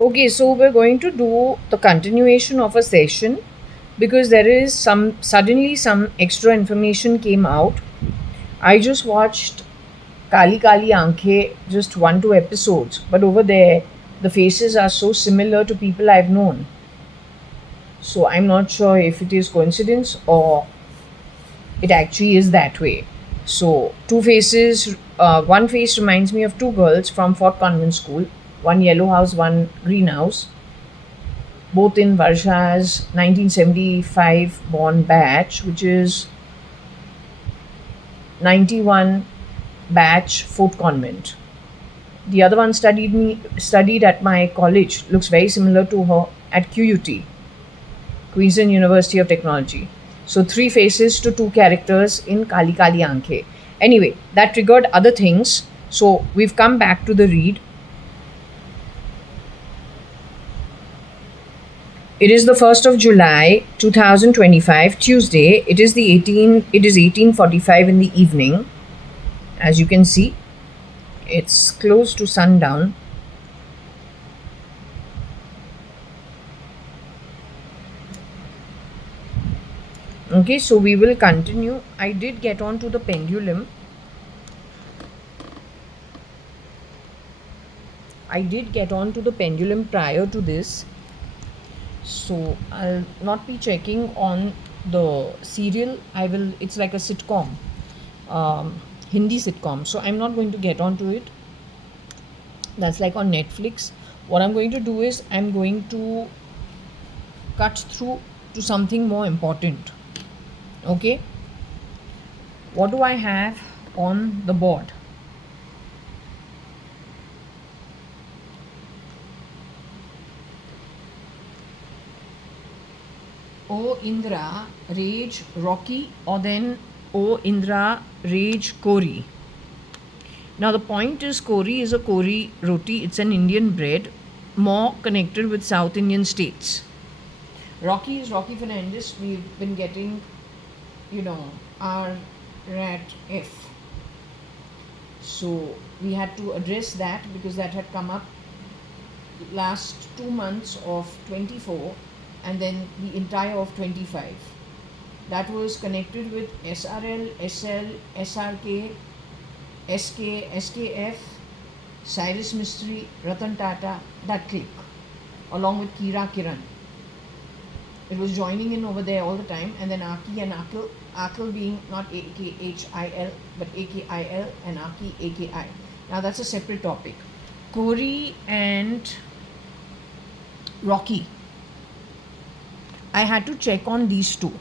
Okay, so we're going to do the continuation of a session because there is some extra information came out. I just watched Kali Kali Aankhe, just 1 2 episodes, but over there the faces are so similar to people I've known. So I'm not sure if it is coincidence or it actually is that way. So two faces, one face reminds me of two girls from Fort Convent School, one yellow house, one green house, both in Varsha's 1975 born batch, which is 91 batch Fort Convent. The other one studied at my college. Looks very similar to her at QUT, Queensland University of Technology. So three faces to two characters in Kali Kali Aankhe. Anyway, that triggered other things. So we've come back to the read. It is the 1st of July 2025, Tuesday. It is 18:45 in the evening. As you can see, it's close to sundown. Okay, so we will continue. I did get on to the pendulum. I did get on to the pendulum prior to this. So I'll not be checking on the serial. It's like a sitcom, Hindi sitcom. So I'm not going to get on to it. That's like on Netflix. What I'm going to do is I'm going to cut through to something more important. Okay, what do I have on the board? O Indra, Rage Rocky, or then O Indra, Rage Kori. Now the point is Kori is a Kori roti. It's an Indian bread, more connected with South Indian states. Rocky is Rocky Fernandez. We've been getting, you know, R rat F. So we had to address that because that had come up last 2 months of 24 and then the entire of 25. That was connected with SRL, SL, SRK, SK, SKF, Cyrus Mystery, Ratan Tata, that clique, along with Kira Kiran. It was joining in over there all the time, and then Aki and Akil, Akil being not AKHIL but AKIL, and Aki AKI. Now that's a separate topic. Kori and Rocky. I had to check on these two.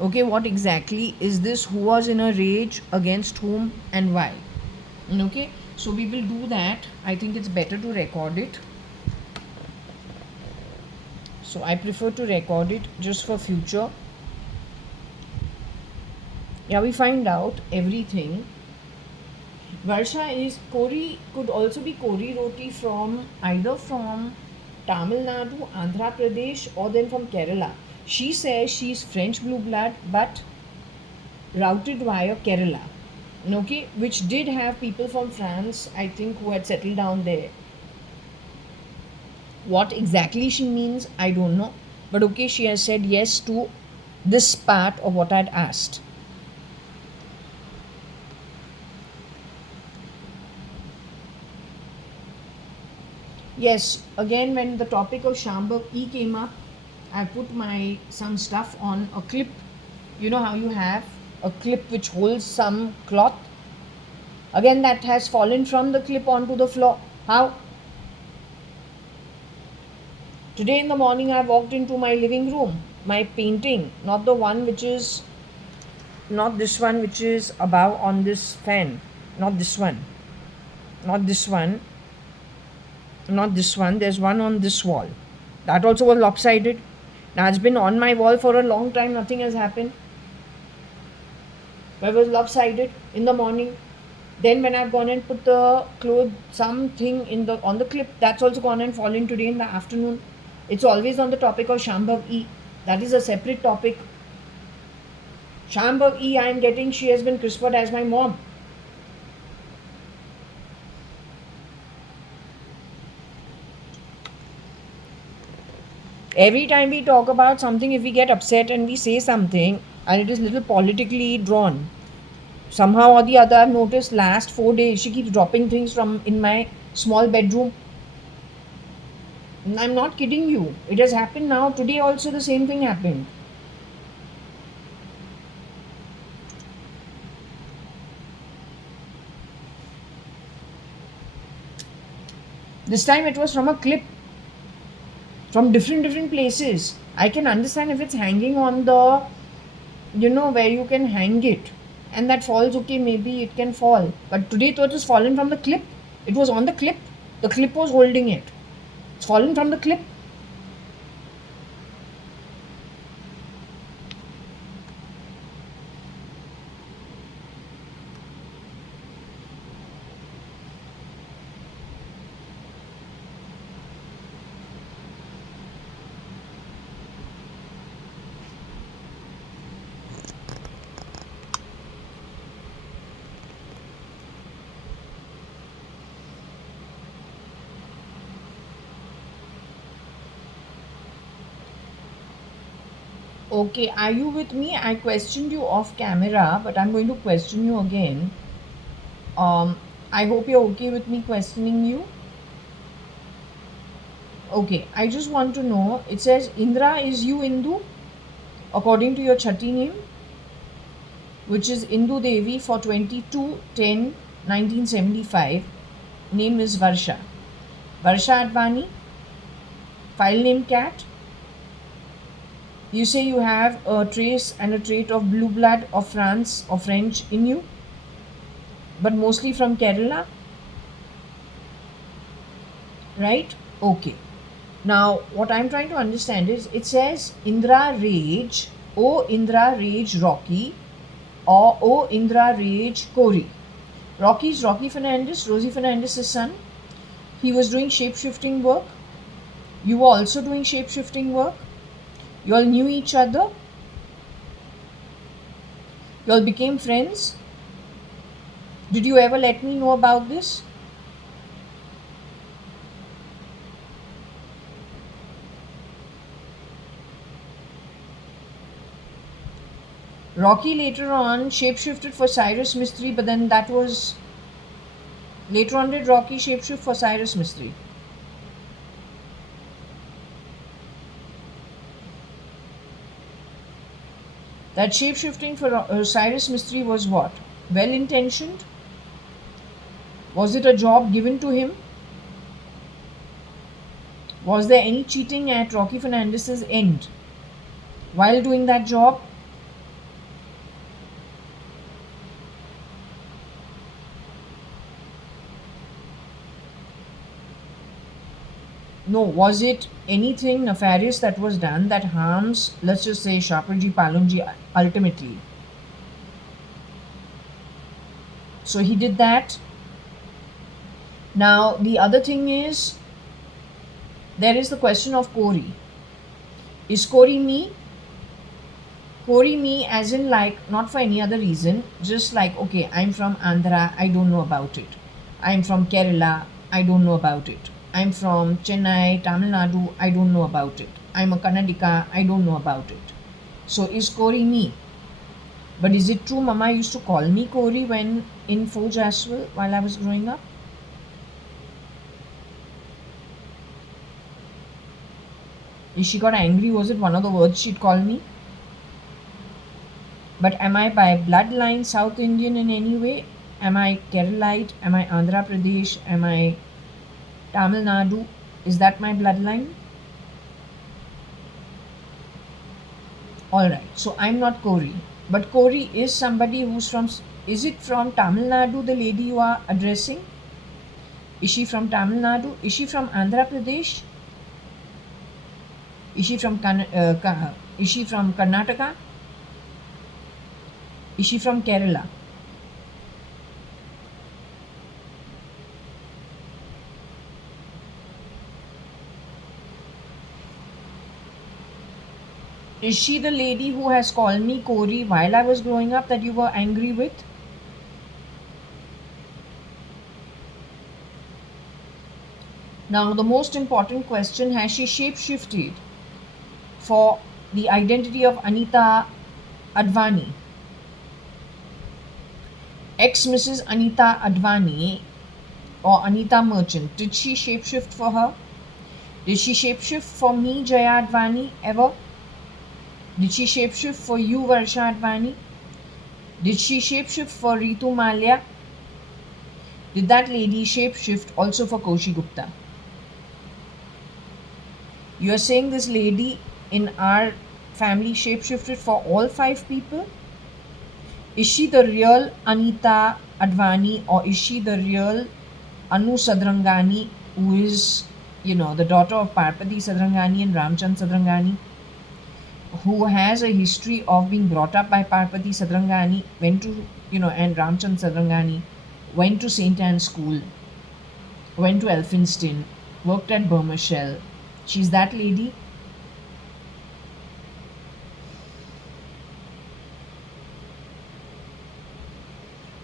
Okay, what exactly is this? Who was in a rage, against whom, and why? Okay, so we will do that. I think it's better to record it. So I prefer to record it just for future. Yeah, we find out everything. Varsha is Kori, could also be Kori roti from either from Tamil Nadu, Andhra Pradesh, or then from Kerala. She says she's French blue blood, but routed via Kerala. Okay, which did have people from France, I think, who had settled down there. What exactly she means, I don't know. But okay, she has said yes to this part of what I'd asked. Yes, again, when the topic of Shambhav E came up, I put my some stuff on a clip. You know how you have a clip which holds some cloth? Again, that has fallen from the clip onto the floor. How? Today in the morning, I walked into my living room. My painting, not the one which is, not this one which is above on this fan. Not this one. Not this one. Not this one. There's one on this wall. That also was lopsided. Now it's been on my wall for a long time. Nothing has happened. But it was lopsided in the morning. Then when I've gone and put the cloth, something in the on the clip, that's also gone and fallen today in the afternoon. It's always on the topic of Shambhav E. That is a separate topic. Shambhav E, I am getting, she has been CRISPR'd as my mom. Every time we talk about something, if we get upset and we say something and it is little politically drawn, somehow or the other, I've noticed last 4 days she keeps dropping things from in my small bedroom. I'm not kidding you. It has happened now. Today also the same thing happened. This time it was from a clip from different places. I can understand if it's hanging on the, where you can hang it and that falls, okay, maybe it can fall. But today it was fallen from the clip. It was on the clip. The clip was holding it. It's fallen from the clip. Okay, are you with me? I questioned you off camera, but I'm going to question you again. I hope you're okay with me questioning you. Okay, I just want to know, it says Indra, is you Hindu according to your Chatti name, which is Indu Devi for 22/10/1975. Name is Varsha. Varsha.ADVANI, file name cat. You say you have a trace and a trait of blue blood of France or French in you, but mostly from Kerala, right? Okay. Now, what I'm trying to understand is, it says Indra Rage, O Indra Rage Rocky, or O Indra Rage Kori. Rocky is Rocky Fernandez, Rosie Fernandez's son. He was doing shape-shifting work. You were also doing shape-shifting work. You all knew each other. You all became friends. Did you ever let me know about this? Rocky later on shapeshifted for Cyrus Mistry, but then that was later on. Did Rocky shapeshift for Cyrus Mistry? That shapeshifting for Cyrus Mistry was what? Well intentioned? Was it a job given to him? Was there any cheating at Rocky Fernandez's end while doing that job? No. Was it anything nefarious that was done that harms, let's just say, Shaparji Palunji ultimately? So he did that. Now, the other thing is, there is the question of Kori. Is Kori me? Kori me as in, like, not for any other reason, just like, okay, I'm from Andhra, I don't know about it. I'm from Kerala, I don't know about it. I'm from Chennai, Tamil Nadu, I don't know about it. I'm a Kannadika, I don't know about it. So is Kori me? But is it true Mama used to call me Kori when in Foj as well while I was growing up? If she got angry, was it one of the words she'd call me? But am I by bloodline South Indian in any way? Am I Keralite? Am I Andhra Pradesh? Am I Tamil Nadu? Is that my bloodline? Alright, so I'm not Kori. But Kori is somebody who's from. Is it from Tamil Nadu, the lady you are addressing? Is she from Tamil Nadu? Is she from Andhra Pradesh? Is she from Karnataka? Is she from Kerala? Is she the lady who has called me Kori while I was growing up that you were angry with? Now, the most important question, has she shape-shifted for the identity of Anita Advani. Ex Mrs. Anita Advani or Anita Merchant. Did she shapeshift for her? Did she shapeshift for me, Jaya.ADVANI, ever? Did she shapeshift for you, Varsha.ADVANI? Did she shapeshift for Ritu Malia? Did that lady shapeshift also for Koshi Gupta? You are saying this lady in our family shapeshifted for all 5 people? Is she the real Anita Advani, or is she the real Anu Sadrangani, who is, the daughter of Parpati Sadrangani and Ramchand Sadrangani, who has a history of being brought up by Parpati Sadrangani, went to, and Ramchand Sadrangani, went to St. Anne's School, went to Elphinstone, worked at Burma Shell. She's that lady.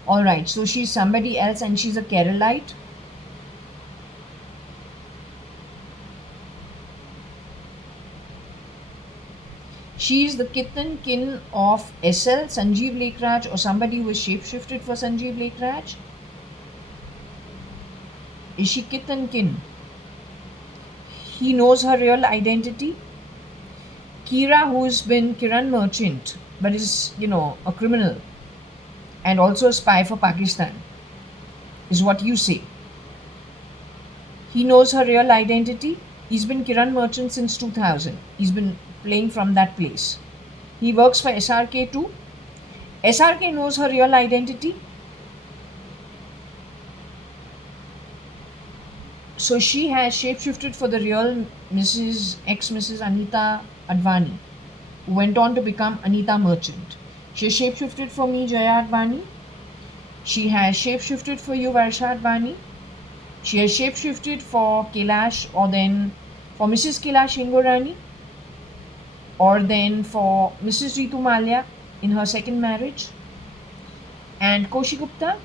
Alright, so she's somebody else and she's a Keralite. She is the kith and kin of SL, Sanjeev Lekhraj, or somebody who was shapeshifted for Sanjeev Lekhraj. Is she kith and kin? He knows her real identity. Kira, who's been Kiran Merchant, but is, a criminal and also a spy for Pakistan, is what you say. He knows her real identity. He's been Kiran Merchant since 2000. He's been playing from that place. He works for SRK too. SRK knows her real identity. So she has shapeshifted for the real ex-Mrs. Anita Advani, who went on to become Anita Merchant. She has shapeshifted for me, Jaya.ADVANI. She has shapeshifted for you, Varsha.ADVANI. She has shapeshifted for Kailash, or then for Mrs. Kailash Hingorani, or then for Mrs. Ritu Malia in her second marriage. And Koshi Gupta,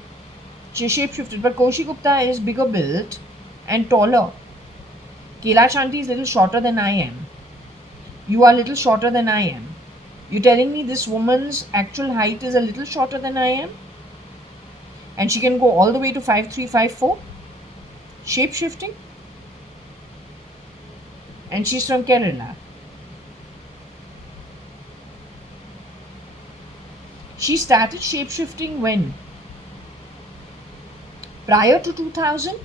she has shapeshifted, but Koshi Gupta is bigger built and taller. Kailash Aunty is little shorter than I am. You are little shorter than I am. You're telling me this woman's actual height is a little shorter than I am? And she can go all the way to 5'3", 5'4"? Shape-shifting? And she's from Kerala. She started shape-shifting when? Prior to 2000?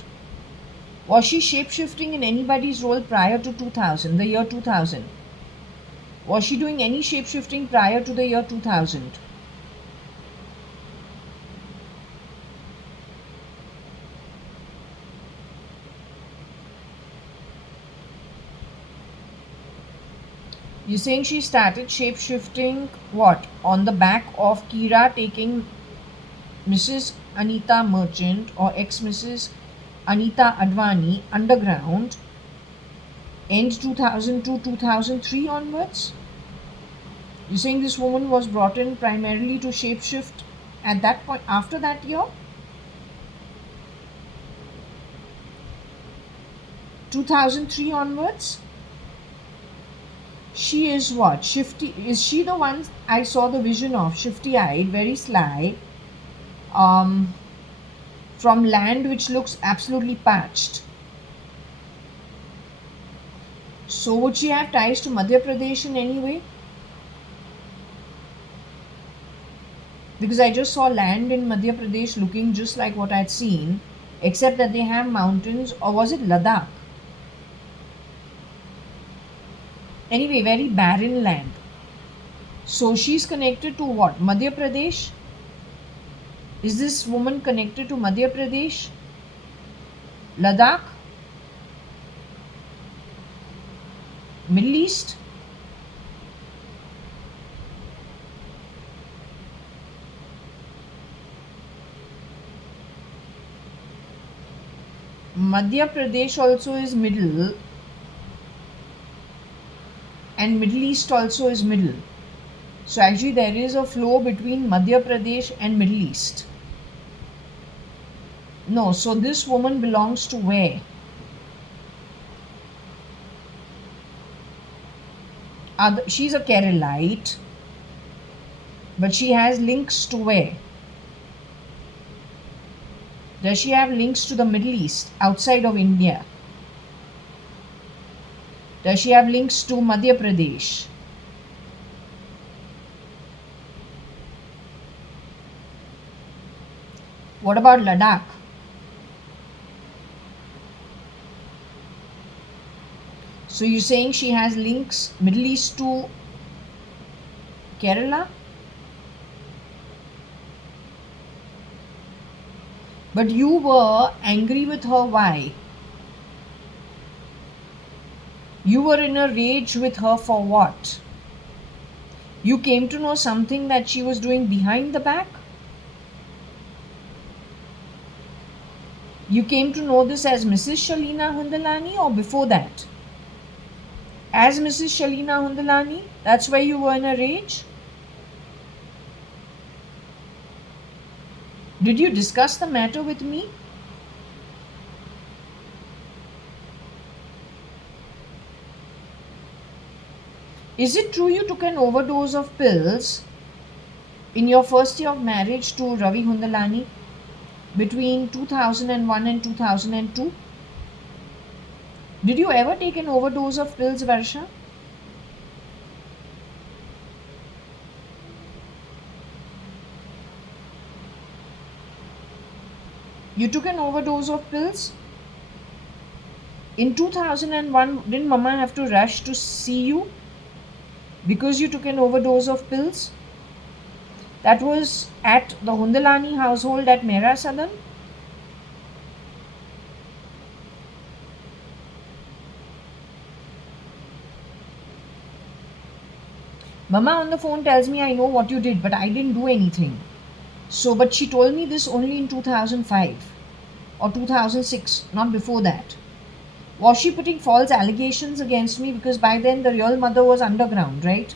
Was she shape-shifting in anybody's role prior to 2000, the year 2000? Was she doing any shape-shifting prior to the year 2000? You're saying she started shape-shifting what? On the back of Kira taking Mrs. Anita Merchant or ex-Mrs. Anita Advani underground end 2002, 2003 onwards? You're saying this woman was brought in primarily to shapeshift at that point, after that year? 2003 onwards? She is what? Shifty? Is she the one I saw the vision of? Shifty-eyed, very sly, from land which looks absolutely parched. So would she have ties to Madhya Pradesh in any way? Because I just saw land in Madhya Pradesh looking just like what I'd seen, except that they have mountains, or was it Ladakh? Anyway, very barren land. So she's connected to what? Madhya Pradesh? Is this woman connected to Madhya Pradesh? Ladakh? Middle East? Madhya Pradesh also is middle, and Middle East also is middle. So actually there is a flow between Madhya Pradesh and Middle East. No, so this woman belongs to where? She's a Keralite, but she has links to where? Does she have links to the Middle East outside of India? Does she have links to Madhya Pradesh? What about Ladakh? So you're saying she has links Middle East to Kerala? But you were angry with her. Why? You were in a rage with her for what? You came to know something that she was doing behind the back? You came to know this as Mrs. Shalina Hundalani or before that? As Mrs. Shalina Hundalani? That's why you were in a rage? Did you discuss the matter with me? Is it true you took an overdose of pills in your first year of marriage to Ravi Hundalani between 2001 and 2002? Did you ever take an overdose of pills, Varsha? You took an overdose of pills? In 2001, didn't Mama have to rush to see you because you took an overdose of pills? That was at the Hundalani household at Mera Sadan? Mama on the phone tells me I know what you did, but I didn't do anything. So, but she told me this only in 2005 or 2006, not before that. Was she putting false allegations against me? Because by then the real mother was underground, right?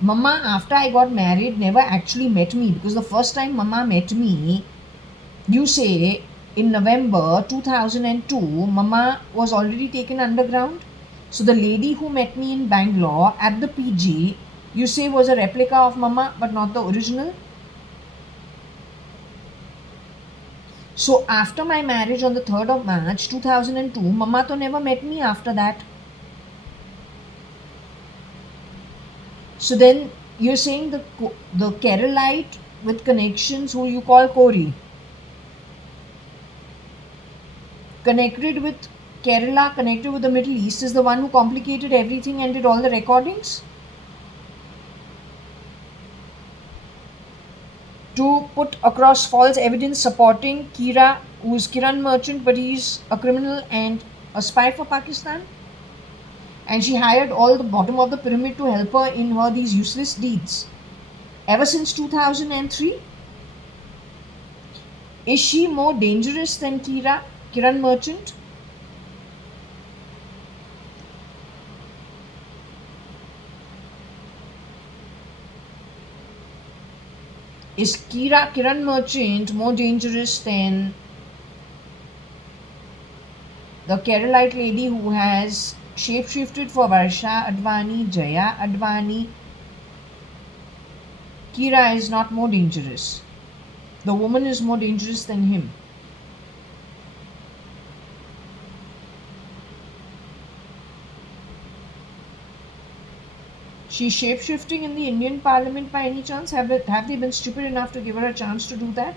Mama, after I got married, never actually met me, because the first time Mama met me, you say in November 2002, Mama was already taken underground. So the lady who met me in Bangalore at the PG, you say was a replica of Mama but not the original. So after my marriage on the 3rd of March 2002, Mama to never met me after that. So then you're saying the Keralite with connections who you call Kori, connected with Kerala, connected with the Middle East, is the one who complicated everything and did all the recordings? To put across false evidence supporting Kira, who is Kiran Merchant, but he's a criminal and a spy for Pakistan. And she hired all the bottom of the pyramid to help her in her these useless deeds. Ever since 2003, is she more dangerous than Kiran Merchant? Is Kiran Merchant more dangerous than the Keralite lady who has shapeshifted for JAYA.ADVANI, JAYA.ADVANI? Kira is not more dangerous. The woman is more dangerous than him. She's shapeshifting in the Indian Parliament by any chance? Have they been stupid enough to give her a chance to do that?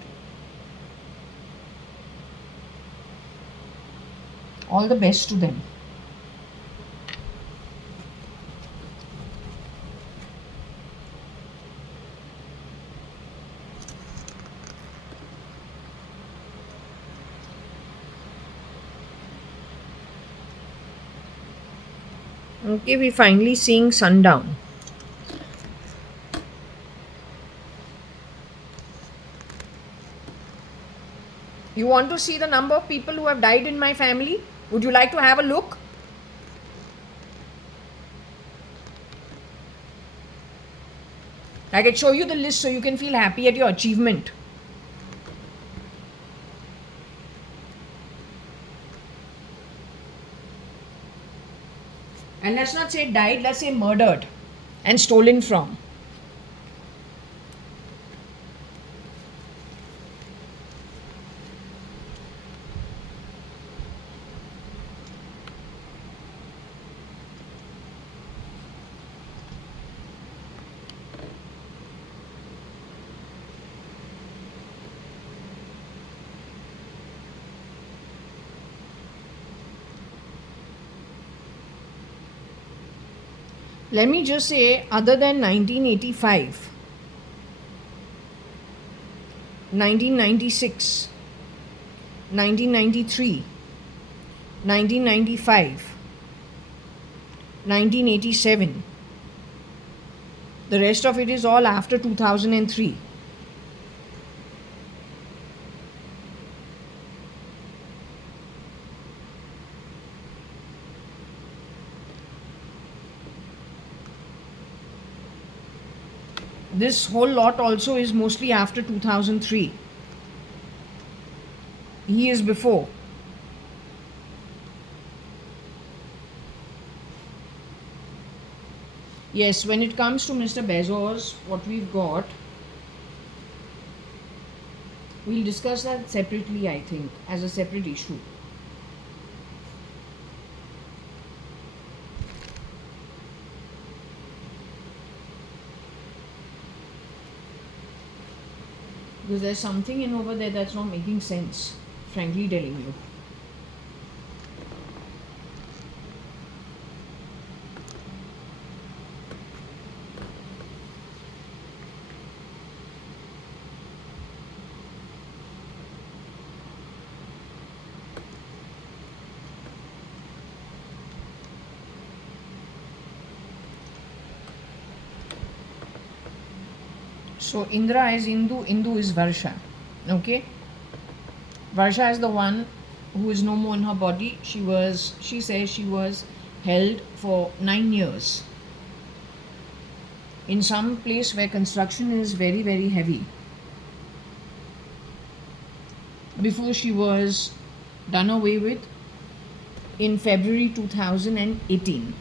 All the best to them. Okay, we're finally seeing sundown. You want to see the number of people who have died in my family? Would you like to have a look? I can show you the list so you can feel happy at your achievement. And let's not say died, let's say murdered and stolen from. Let me just say, other than 1985, 1996, 1993, 1995, 1987, the rest of it is all after 2003. This whole lot also is mostly after 2003. He is before. Yes, when it comes to Mr. Bezos, what we've got, we'll discuss that separately, I think, as a separate issue. Because there's something in over there that's not making sense, frankly telling you. So Indra is Indu, Indu is Varsha. Okay? Varsha is the one who is no more in her body. She says she was held for 9 years in some place where construction is very, very heavy, before she was done away with in February 2018.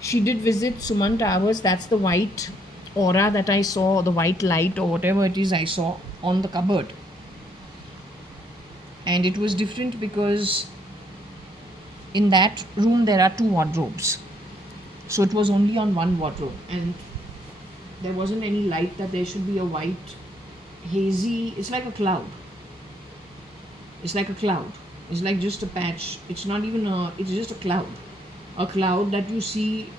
She did visit Suman Towers. That's the white aura that I saw, the white light or whatever it is I saw on the cupboard. And it was different because in that room there are 2 wardrobes. So it was only on one wardrobe, and there wasn't any light that there should be a white, hazy, it's like a cloud. It's like a cloud. It's like just a patch. It's not even it's just a cloud. A cloud that you see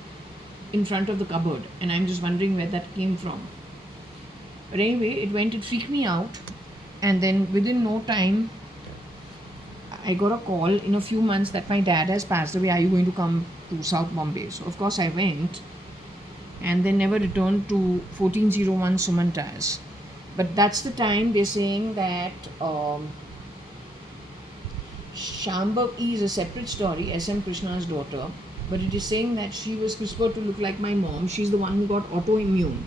in front of the cupboard, and I'm just wondering where that came from. But anyway, it freaked me out, and then within no time I got a call in a few months that my dad has passed away. Are you going to come to South Bombay? So of course I went, and then never returned to 1401 Suman Towers. But that's the time they're saying that Shambhavi is a separate story, S.M. Krishna's daughter. But it is saying that she was CRISPR to look like my mom. She's the one who got autoimmune,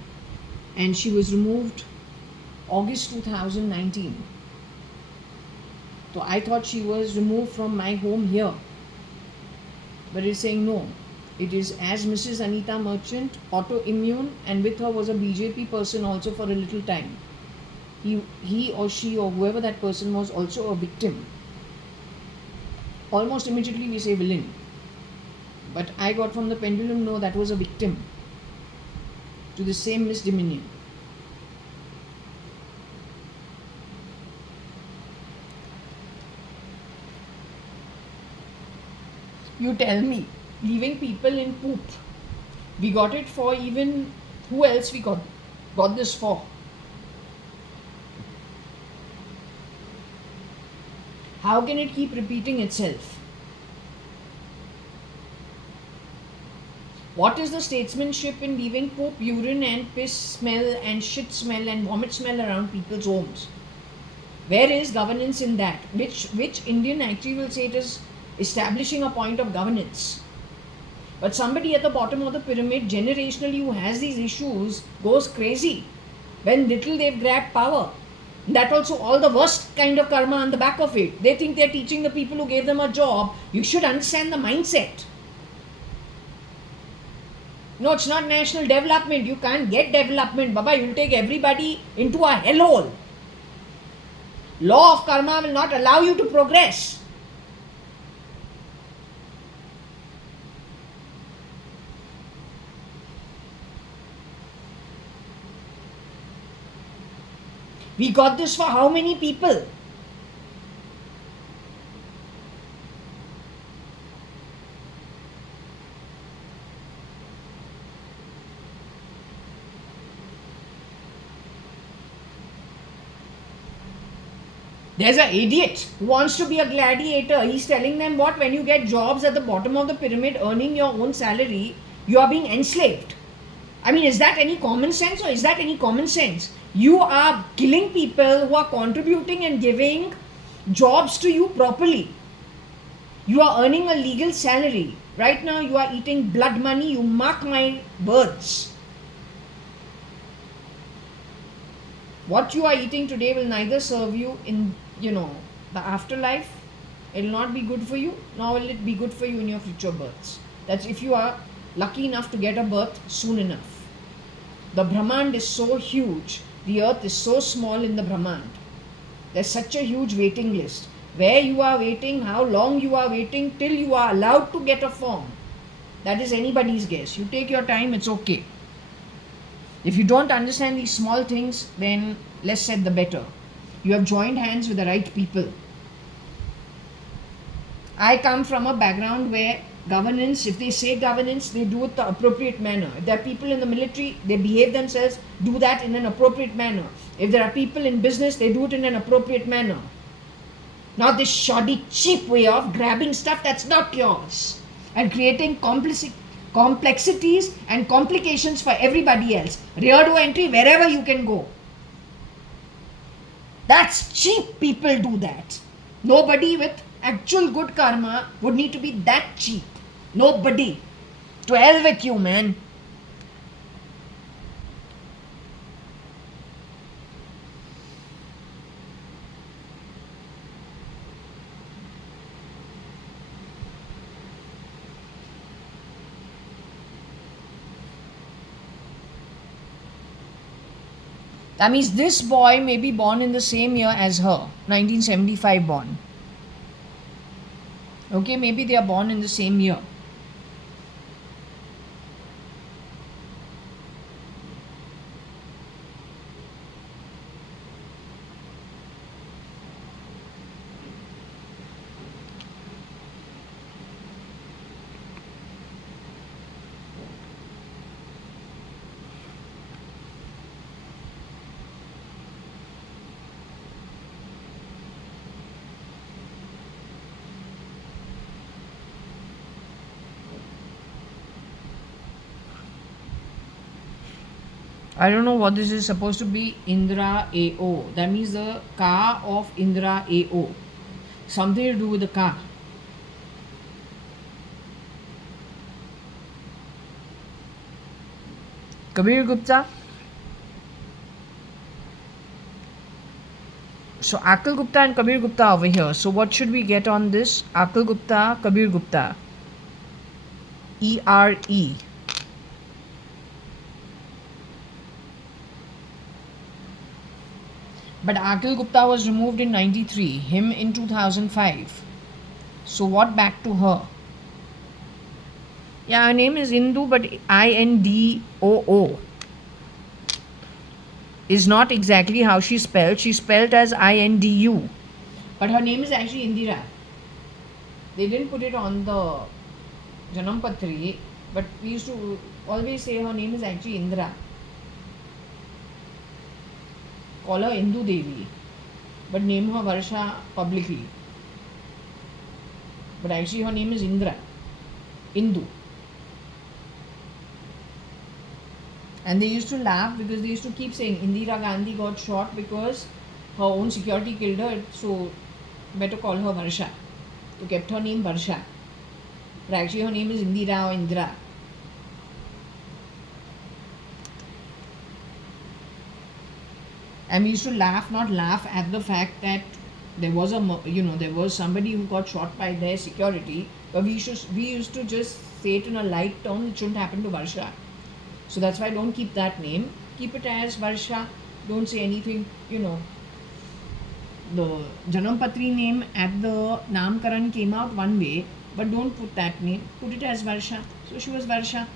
and she was removed August 2019. So I thought she was removed from my home here. But it's saying no. It is as Mrs. Anita Merchant, autoimmune, and with her was a BJP person also for a little time. He or she or whoever that person was also a victim. Almost immediately we say villain. But I got from the pendulum, no, that was a victim to the same misdemeanor. You tell me, leaving people in poop. We got it for even, who else we got this for? How can it keep repeating itself? What is the statesmanship in leaving poop, urine and piss smell and shit smell and vomit smell around people's homes? Where is governance in that? Which Indian actually will say it is establishing a point of governance? But somebody at the bottom of the pyramid, generationally, who has these issues, goes crazy when little they've grabbed power. That also all the worst kind of karma on the back of it. They think they're teaching the people who gave them a job. You should understand the mindset. No, it's not national development. You can't get development, Baba. You'll take everybody into a hellhole. Law of karma will not allow you to progress. We got this for how many people? There's an idiot who wants to be a gladiator. He's telling them what? When you get jobs at the bottom of the pyramid earning your own salary, you are being enslaved. I mean, is that any common sense, or is that any common sense? You are killing people who are contributing and giving jobs to you properly. You are earning a legal salary. Right now you are eating blood money. You mark my words. What you are eating today will neither serve you in, the afterlife. It will not be good for you, nor will it be good for you in your future births. That's if you are lucky enough to get a birth soon enough. The Brahmand is so huge. The earth is so small in the Brahmand. There's such a huge waiting list. Where you are waiting, how long you are waiting, till you are allowed to get a form. That is anybody's guess. You take your time, it's okay. If you don't understand these small things, then less said the better. You have joined hands with the right people. I come from a background where governance, if they say governance, they do it the appropriate manner. If there are people in the military, they behave themselves, do that in an appropriate manner. If there are people in business, they do it in an appropriate manner. Not this shoddy, cheap way of grabbing stuff that's not yours and creating complexities and complications for everybody else. Rear door entry wherever you can go. That's cheap. People do that. Nobody with actual good karma would need to be that cheap. Nobody. To hell with you, man. That means this boy may be born in the same year as her, 1975 born. Okay, maybe they are born in the same year. I don't know what this is supposed to be. Indra AO. That means the car of Indra AO. Something to do with the car. Kabir Gupta. So Akil Gupta and Kabir Gupta over here. So what should we get on this? Akil Gupta, Kabir Gupta. ERE. But Akil Gupta was removed in 93, him in 2005. So what back to her? Yeah, her name is Indu, but INDOO is not exactly how she's spelled. She's spelled as INDU. But her name is actually Indira. They didn't put it on the Janam Patri, but we used to always say her name is actually Indra. Call her Indu Devi, but name her Varsha publicly. But actually her name is Indra, Indu. And they used to laugh because they used to keep saying Indira Gandhi got shot because her own security killed her, so better call her Varsha. So kept her name Varsha. But actually her name is Indira or Indra. And we used to laugh, not laugh at the fact that there was there was somebody who got shot by their security, but we used to just say it in a light tone. It shouldn't happen to Varsha. So that's why I don't keep that name. Keep it as Varsha. Don't say anything, The Janampatri name at the Namkaran came out one way, but don't put that name. Put it as Varsha. So she was Varsha.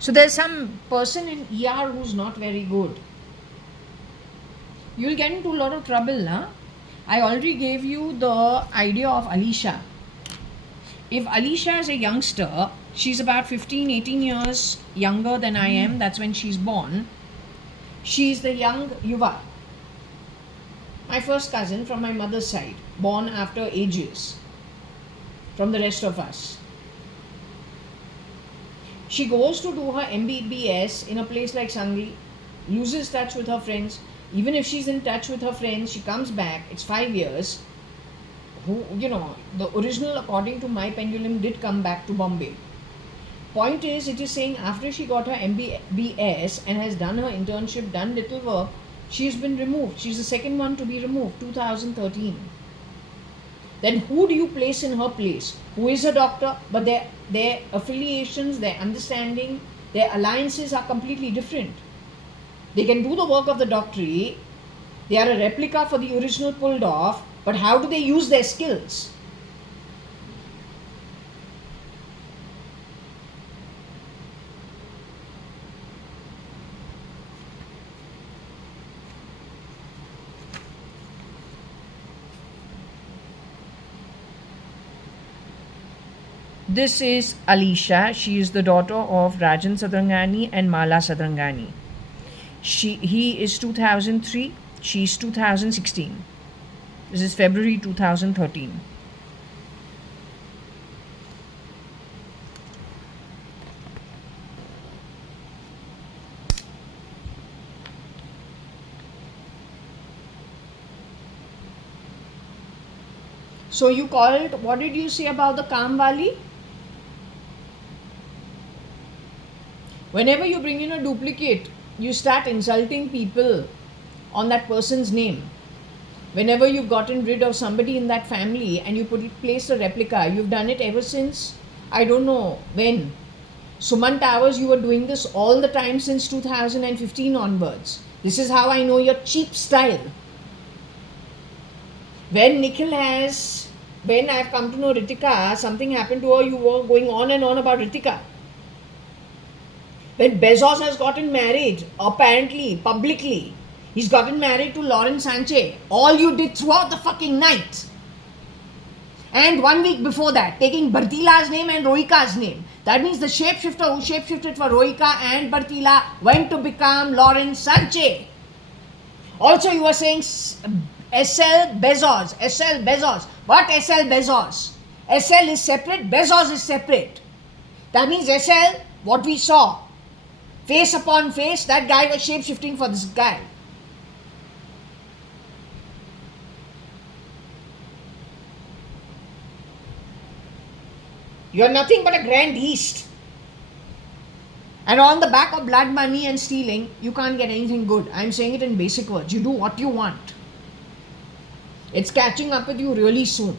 So there's some person in ER who's not very good. You'll get into a lot of trouble, huh? I already gave you the idea of Alisha. If Alisha is a youngster, she's about 15, 18 years younger than I am. That's when she's born. She's the young Yuva. My first cousin from my mother's side, born after ages from the rest of us. She goes to do her MBBS in a place like Sangli, loses touch with her friends. Even if she's in touch with her friends, she comes back. It's 5 years. The original, according to my pendulum, did come back to Bombay. Point is, it is saying after she got her MBBS and has done her internship, done little work, she's been removed. She's the second one to be removed, 2013. Then who do you place in her place? Who is a doctor, but their affiliations, their understanding, their alliances are completely different. They can do the work of the doctorate. They are a replica for the original pulled off, but how do they use their skills? This is Alisha. She is the daughter of Rajan Sadrangani and Mala Sadrangani. He is 2003. She is 2016. This is February 2013. So you called, what did you say about the Kamwali? Whenever you bring in a duplicate, you start insulting people on that person's name. Whenever you've gotten rid of somebody in that family and you place a replica, you've done it ever since, I don't know when. Suman Towers, you were doing this all the time since 2015 onwards. This is how I know your cheap style. When I've come to know Ritika, something happened to her, you were going on and on about Ritika. When Bezos has gotten married, apparently, publicly, he's gotten married to Lauren Sanchez. All you did throughout the fucking night. And 1 week before that, taking Bartila's name and Rohika's name. That means the shapeshifter who shapeshifted for Rohika and Bartila went to become Lauren Sanchez. Also, you were saying SL Bezos. What SL Bezos? SL is separate, Bezos is separate. That means SL, what we saw, face upon face, that guy was shape-shifting for this guy. You are nothing but a grand east. And on the back of blood money and stealing, you can't get anything good. I'm saying it in basic words. You do what you want. It's catching up with you really soon.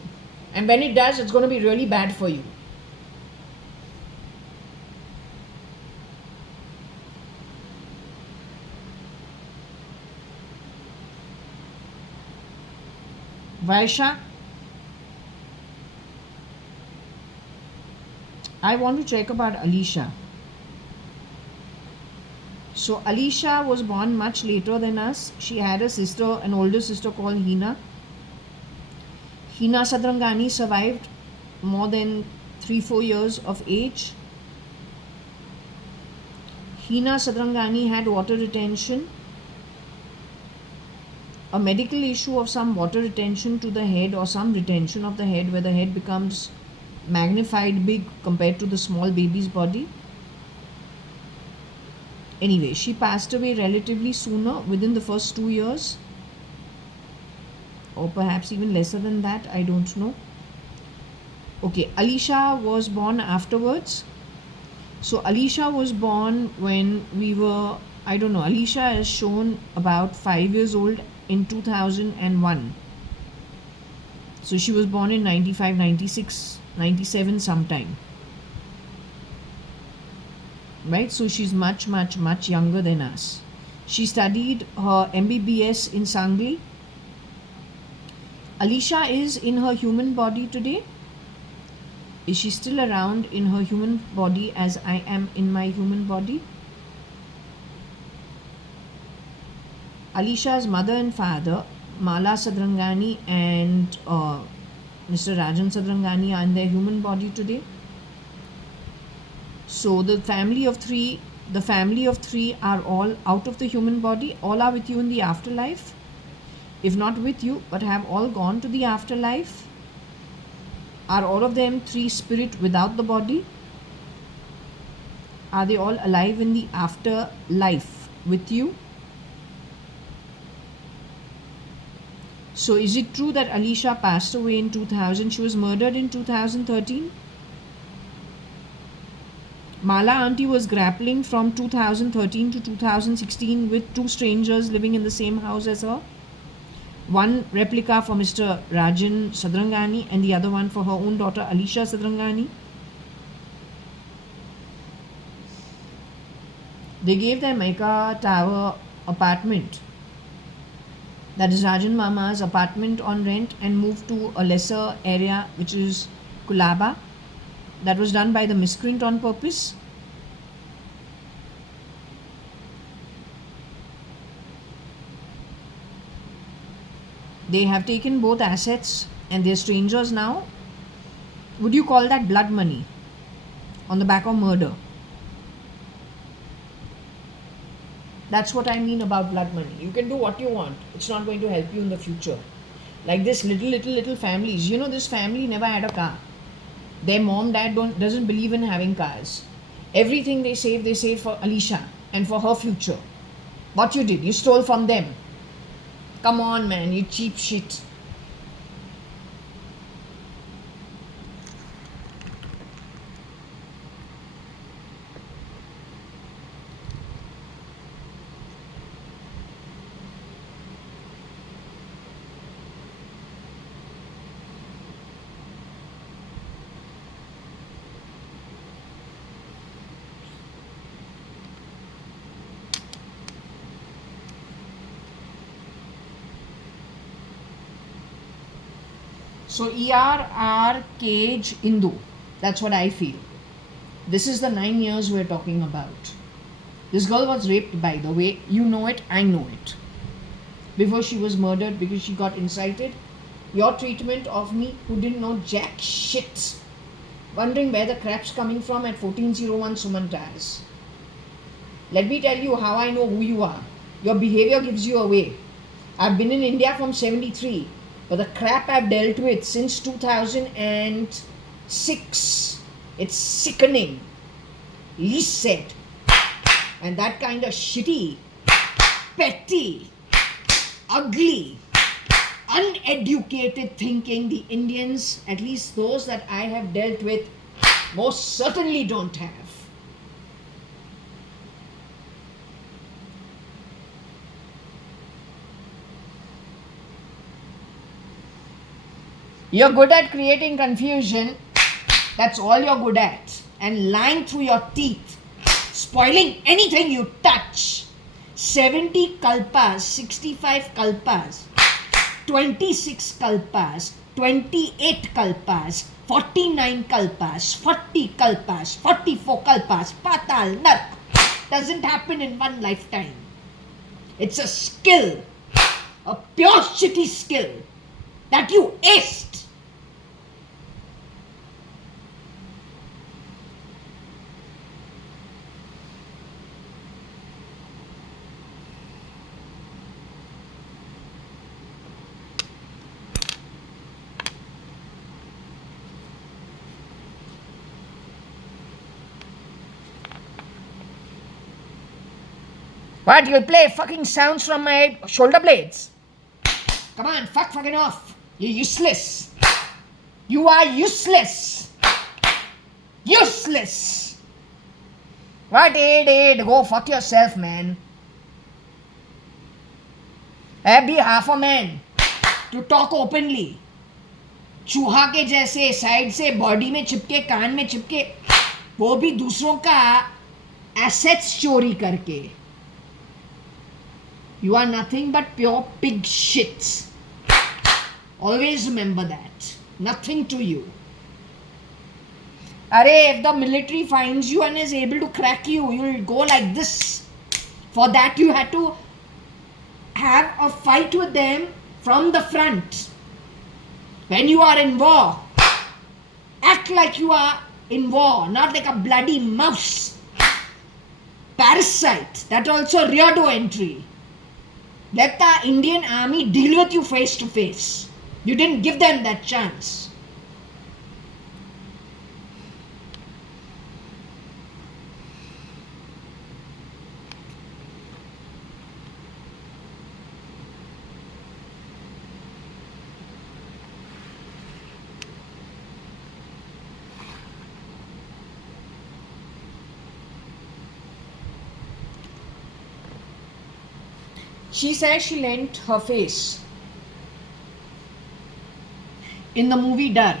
And when it does, it's going to be really bad for you. Vaisha, I want to check about Alisha. So Alisha was born much later than us. She had a sister, an older sister called Hina. Hina Sadrangani survived more than 3-4 years of age. Hina Sadrangani had water retention, a medical issue of some water retention to the head or some retention of the head where the head becomes magnified big compared to the small baby's body. Anyway, she passed away relatively sooner, within the first 2 years, or perhaps even lesser than that, I don't know. Okay, Alisha was born afterwards. So Alisha was born when we were, I don't know, Alisha is shown about 5 years old in 2001. So she was born in 95, 96, 97 sometime. Right? So she's much, much, much younger than us. She studied her MBBS in Sangli. Alisha is in her human body today. Is she still around in her human body as I am in my human body? Alisha's mother and father, Mala Sadrangani and Mr. Rajan Sadrangani, are in their human body today. So the family of three are all out of the human body. All are with you in the afterlife. If not with you, but have all gone to the afterlife. Are all of them three spirit without the body? Are they all alive in the afterlife with you? So is it true that Alisha passed away in 2000? She was murdered in 2013? Mala auntie was grappling from 2013 to 2016 with two strangers living in the same house as her. One replica for Mr. Rajan Sadrangani and the other one for her own daughter Alisha Sadrangani. They gave their Maika Tower apartment, that is Rajan Mama's apartment, on rent and moved to a lesser area which is Kulaba. That was done by the miscreant on purpose. They have taken both assets and they're strangers now. Would you call that blood money on the back of murder? That's what I mean about blood money. You can do what you want. It's not going to help you in the future. Like this little families. You know, this family never had a car. Their mom, dad doesn't believe in having cars. Everything they save for Alisha and for her future. What you did, you stole from them. Come on, man, you cheap shit. So ERR Cage Indu. That's what I feel. This is the 9 years we're talking about. This girl was raped, by the way. You know it, I know it. Before she was murdered because she got incited. Your treatment of me, who didn't know jack shit, wondering where the crap's coming from at 1401 Sumantars. Let me tell you how I know who you are. Your behavior gives you away. I've been in India from 73. But the crap I've dealt with since 2006, it's sickening. Least said. And that kind of shitty, petty, ugly, uneducated thinking the Indians, at least those that I have dealt with, most certainly don't have. You're good at creating confusion. That's all you're good at. And lying through your teeth. Spoiling anything you touch. 70 kalpas, 65 kalpas, 26 kalpas, 28 kalpas, 49 kalpas, 40 kalpas, 44 kalpas, patal, nark. Doesn't happen in one lifetime. It's a skill. A pure shitty skill that you aced. What? You'll play fucking sounds from my shoulder blades? Come on, fucking off. You're useless. You are useless. Useless. What aid? Go fuck yourself, man. Be half a man to talk openly. चूहा के जैसे side से body में चिपके, कान में चिपके, वो भी दूसरों का एसेट्स चोरी करके. You are nothing but pure pig shits. Always remember that. Nothing to you. Arey, if the military finds you and is able to crack you, you'll go like this. For that you had to have a fight with them from the front. When you are in war, act like you are in war, not like a bloody mouse. Parasite, that also rear-door entry. Let the Indian army deal with you face to face. You didn't give them that chance. She says she lent her face in the movie Dar,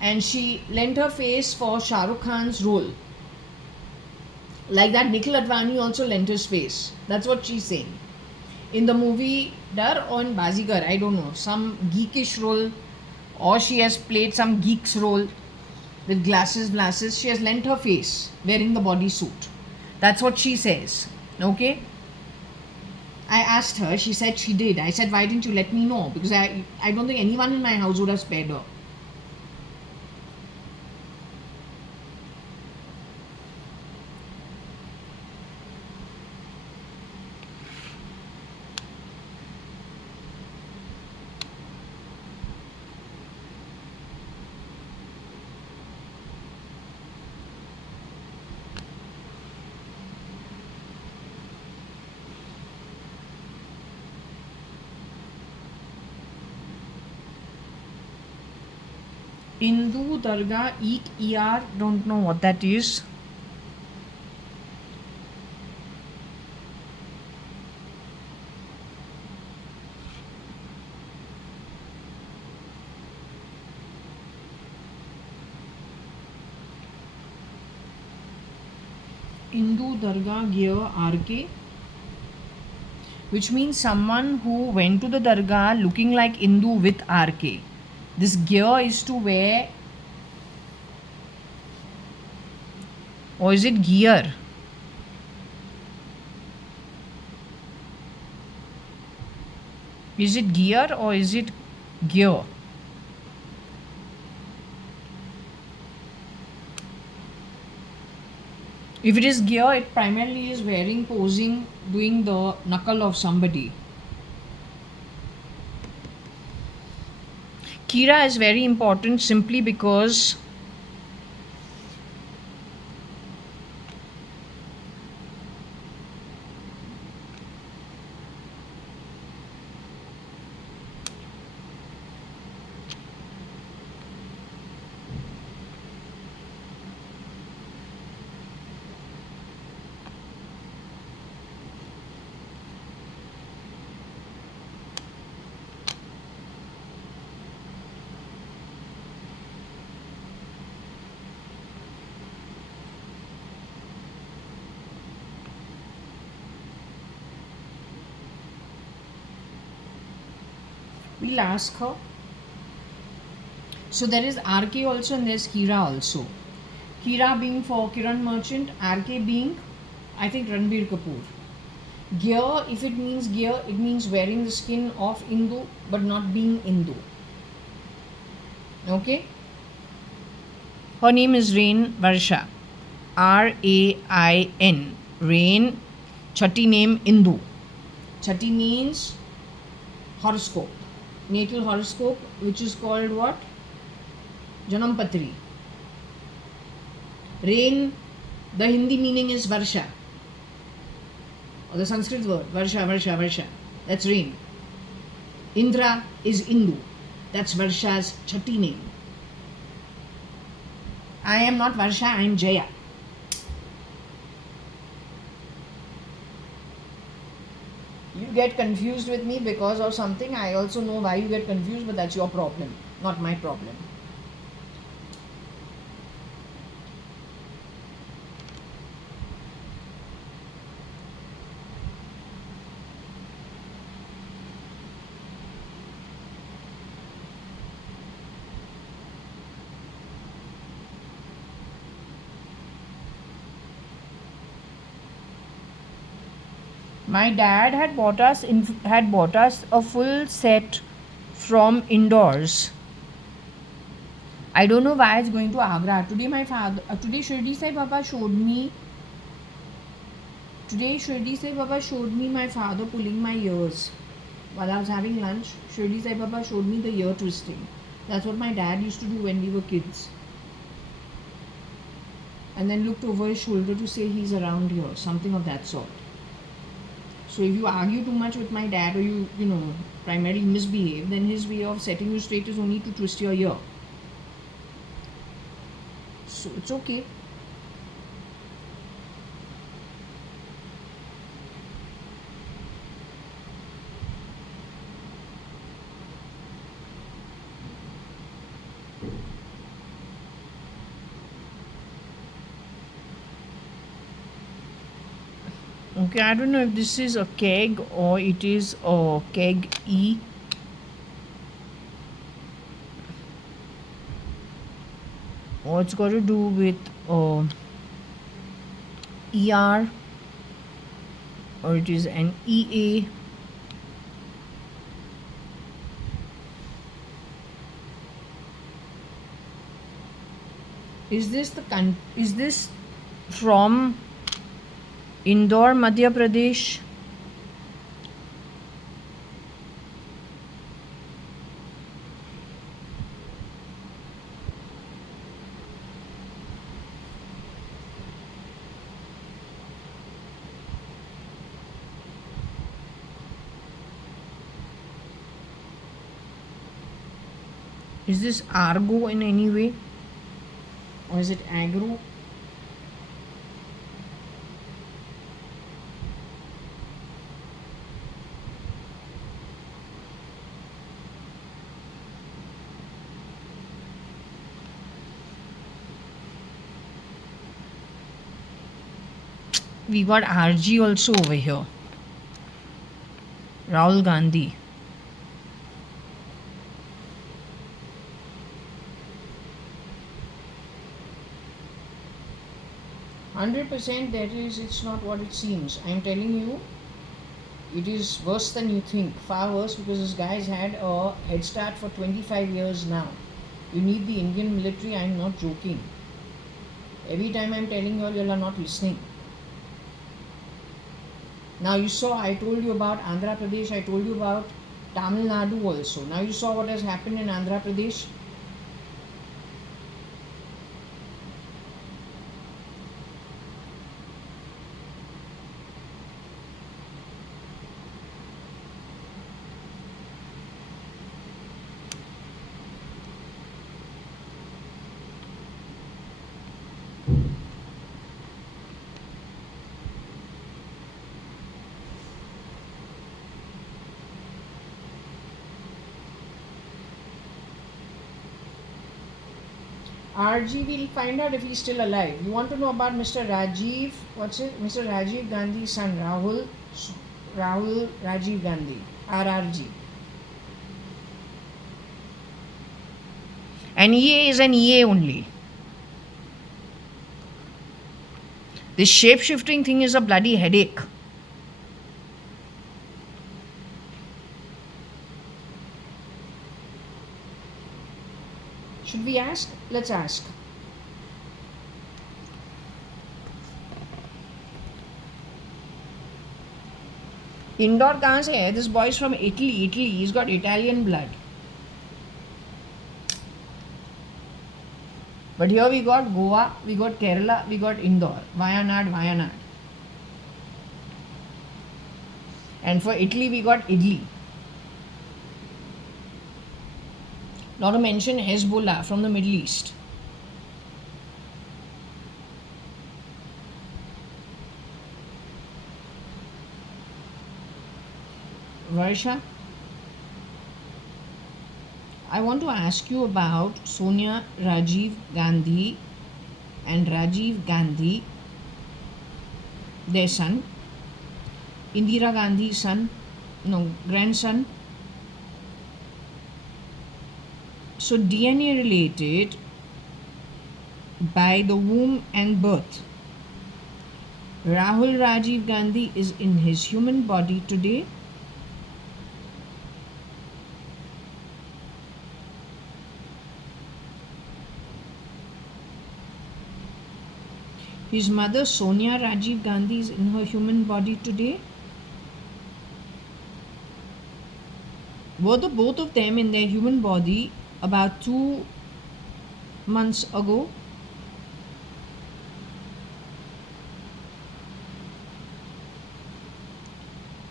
and she lent her face for Shah Rukh Khan's role. Like that, JAYA.ADVANI also lent his face. That's what she's saying. In the movie Dar or in Bazigar, I don't know, some geekish role, or she has played some geek's role with glasses. She has lent her face wearing the bodysuit. That's what she says. Okay, I asked her, she said she did. I said, why didn't you let me know? Because I don't think anyone in my house would have spared her. Hindu Dargah, eat ER, don't know what that is. Hindu Dargah gear RK, which means someone who went to the Dargah looking like Hindu with RK. This gear is to wear, or is it gear? Is it gear or is it gear? If it is gear, it primarily is wearing, posing, doing the knuckle of somebody. Kira is very important simply because we'll ask her. So there is RK also and there's Kira also. Kira being for Kiran Merchant, RK being, I think, Ranbir Kapoor. Gear, if it means gear, it means wearing the skin of Hindu but not being Hindu. Okay? Her name is Rain Varsha. RAIN. Rain. Chatti name Hindu. Chatti means horoscope. Natal horoscope, which is called what? Janampatri. Rain, the Hindi meaning is Varsha. Or the Sanskrit word, Varsha. That's rain. Indra is Hindu. That's Varsha's Chatti name. I am not Varsha, I am Jaya. You get confused with me because of something. I also know why you get confused, but that's your problem, not my problem. My dad had bought us a full set from indoors. I don't know why it's going to Agra. Today Shirdi Sai Baba showed me. Today Shirdi Sai Baba showed me my father pulling my ears while I was having lunch. Shirdi Sai Baba showed me the ear twisting. That's what my dad used to do when we were kids. And then looked over his shoulder to say he's around here, something of that sort. So if you argue too much with my dad, or you primarily misbehave, then his way of setting you straight is only to twist your ear. So it's okay. Okay, I don't know if this is a keg or it is a keg E. Or it's got to do with ER, or it is an EA. Is this from Indore, Madhya Pradesh? Is this Argo in any way? Or is it agro? We got RG also over here. Rahul Gandhi. %, it's not what it seems. I'm telling you, it is worse than you think. Far worse, because this guy's had a head start for 25 years now. You need the Indian military, I'm not joking. Every time I'm telling you all, you are not listening. Now you saw, I told you about Andhra Pradesh, I told you about Tamil Nadu also. Now you saw what has happened in Andhra Pradesh. RG, we'll find out if he's still alive. You want to know about Mr. Rajiv, Mr. Rajiv Gandhi's son, Rahul Rajiv Gandhi, RRG. An EA is an EA only. This shape-shifting thing is a bloody headache. Should we ask? Let's ask. Indore कहाँ से है? This boy is from Italy. He's got Italian blood. But here we got Goa, we got Kerala, we got Indore. Wayanad. And for Italy, we got Idli. Not to mention Hezbollah from the Middle East. Varsha, I want to ask you about Sonia Rajiv Gandhi and Rajiv Gandhi, their son, Indira Gandhi's son, no, grandson. So DNA related by the womb and birth. Rahul Rajiv Gandhi is in his human body today. His mother Sonia Rajiv Gandhi is in her human body today. Were the both of them in their human body about 2 months ago?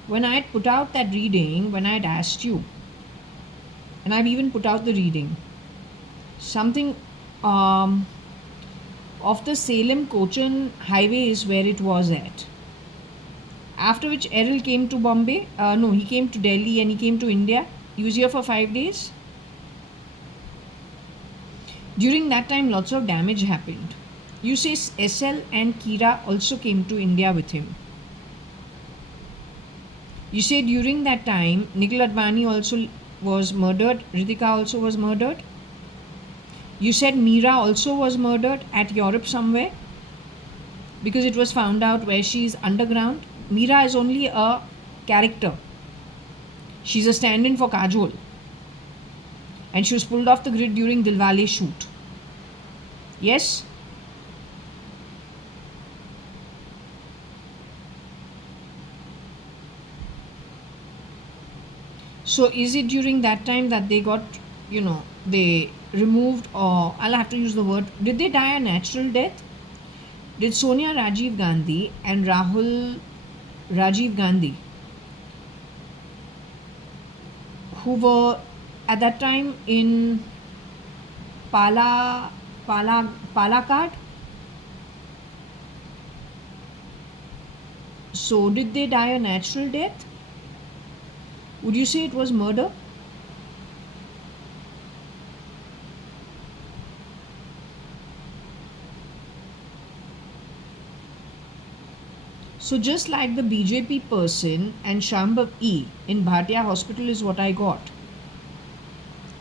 When I had put out that reading, when I had asked you, and I've even put out the reading, something of the Salem Cochin highway is where it was at. After which Errol came to Bombay. No, he came to Delhi and he came to India. He was here for 5 days. During that time, lots of damage happened. You say SL and Kira also came to India with him. You say during that time, Nikhil Advani also was murdered. Ritika also was murdered. You said Meera also was murdered at Europe somewhere because it was found out where she is underground. Meera is only a character. She's a stand-in for Kajol. And she was pulled off the grid during Dilwale's shoot. Yes? So is it during that time that they got, they removed, or I'll have to use the word, did they die a natural death? Did Sonia Rajiv Gandhi and Rahul Rajiv Gandhi, who were at that time in Palakkad, so did they die a natural death? Would you say it was murder? So just like the BJP person and Shambhav E in Bhatia hospital is what I got.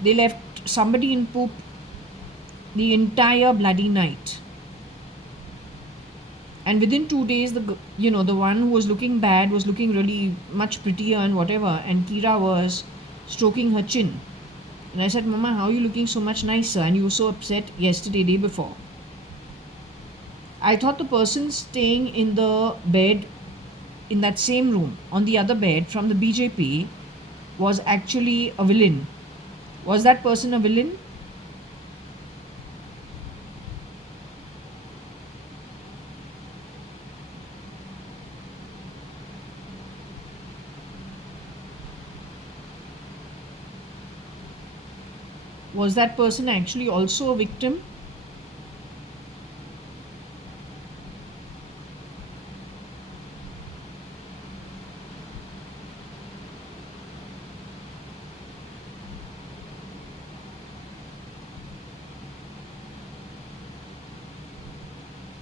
They left somebody in poop the entire bloody night. And within 2 days, the one who was looking bad was looking really much prettier and whatever. And Kira was stroking her chin. And I said, Mama, how are you looking so much nicer? And you were so upset yesterday, day before. I thought the person staying in the bed in that same room, on the other bed from the BJP, was actually a villain. Was that person a villain? Was that person actually also a victim?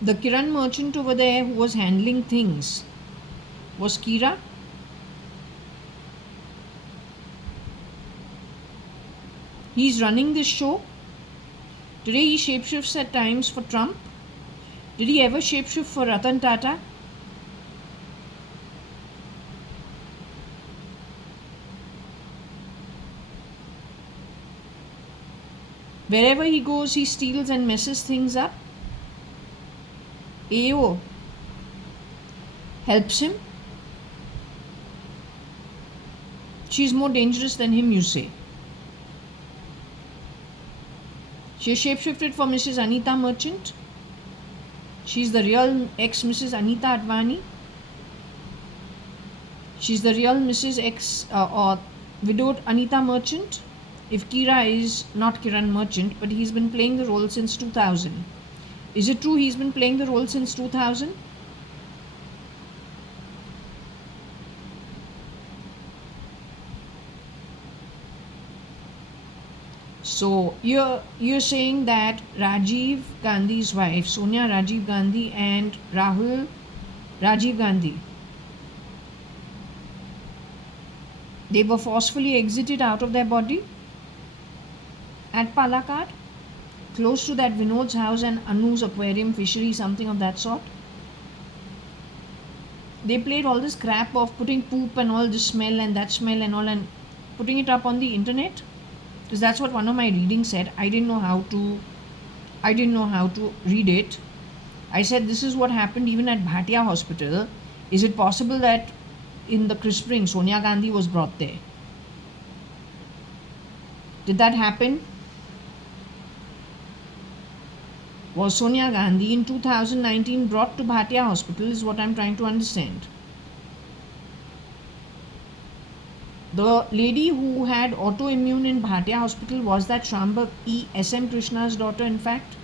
The Kiran merchant over there who was handling things was Kira? He's running this show. Today he shapeshifts at times for Trump. Did he ever shapeshift for Ratan Tata? Wherever he goes, he steals and messes things up. AO helps him. She's more dangerous than him, you say. She shapeshifted for Mrs. Anita Merchant. She's the real ex-Mrs. Anita Advani. She's the real Mrs. or widowed Anita Merchant. If Kira is not Kiran Merchant, but he's been playing the role since 2000. Is it true he's been playing the role since 2000? So you're saying that Rajiv Gandhi's wife, Sonia Rajiv Gandhi, and Rahul Rajiv Gandhi, they were forcefully exited out of their body at Palakkad, close to that Vinod's house and Anu's aquarium fishery, something of that sort. They played all this crap of putting poop and all this smell and that smell and all and putting it up on the internet, because that's what one of my readings said. I didn't know how to read it. I said this is what happened even at Bhatia Hospital. Is it possible that in the Chris Spring Sonia Gandhi was brought there? Did that happen? Was Sonia Gandhi in 2019 brought to Bhatia Hospital is what I'm trying to understand. The lady who had autoimmune in Bhatia Hospital, was that Shambhav E. S.M. Krishna's daughter in fact?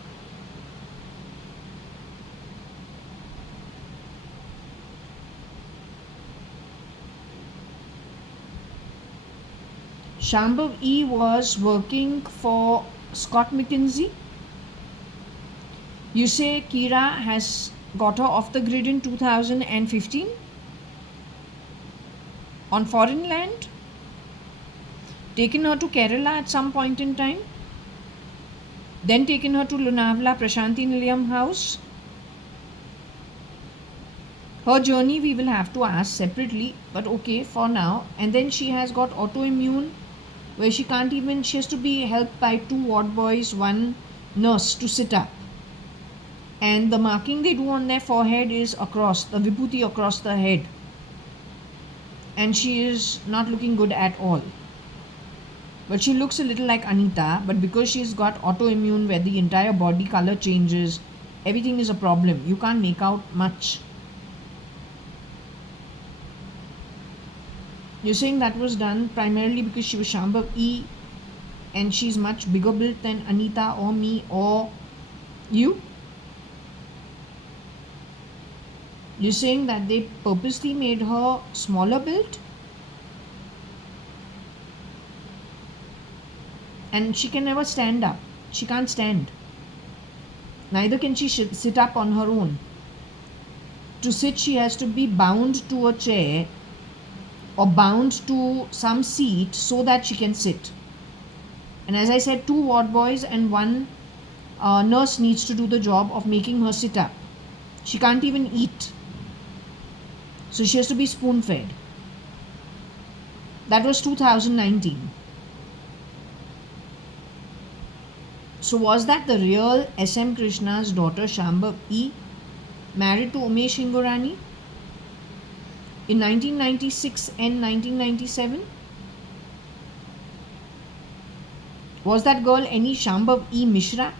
Shambhav E. was working for Scott McKinsey. You say Kira has got her off the grid in 2015 on foreign land, taken her to Kerala at some point in time, then taken her to Lonavala Prashanti Nilayam house. Her journey we will have to ask separately, but okay for now. And then she has got autoimmune where she has to be helped by 2 ward boys, 1 nurse to sit up. And the marking they do on their forehead is across, the vibhuti across the head. And she is not looking good at all. But she looks a little like Anita, but because she's got autoimmune where the entire body color changes, everything is a problem. You can't make out much. You're saying that was done primarily because she was Shambhav E and she's much bigger built than Anita or me or you? You're saying that they purposely made her smaller built? And she can never stand up. She can't stand. Neither can she sit up on her own. To sit, she has to be bound to a chair or bound to some seat so that she can sit. And as I said, 2 ward boys and 1 nurse needs to do the job of making her sit up. She can't even eat. So she has to be spoon fed. That was 2019. So was that the real S.M. Krishna's daughter Shambhav E, married to Umesh Ingorani in 1996 and 1997? Was that girl any Shambhav E Mishra?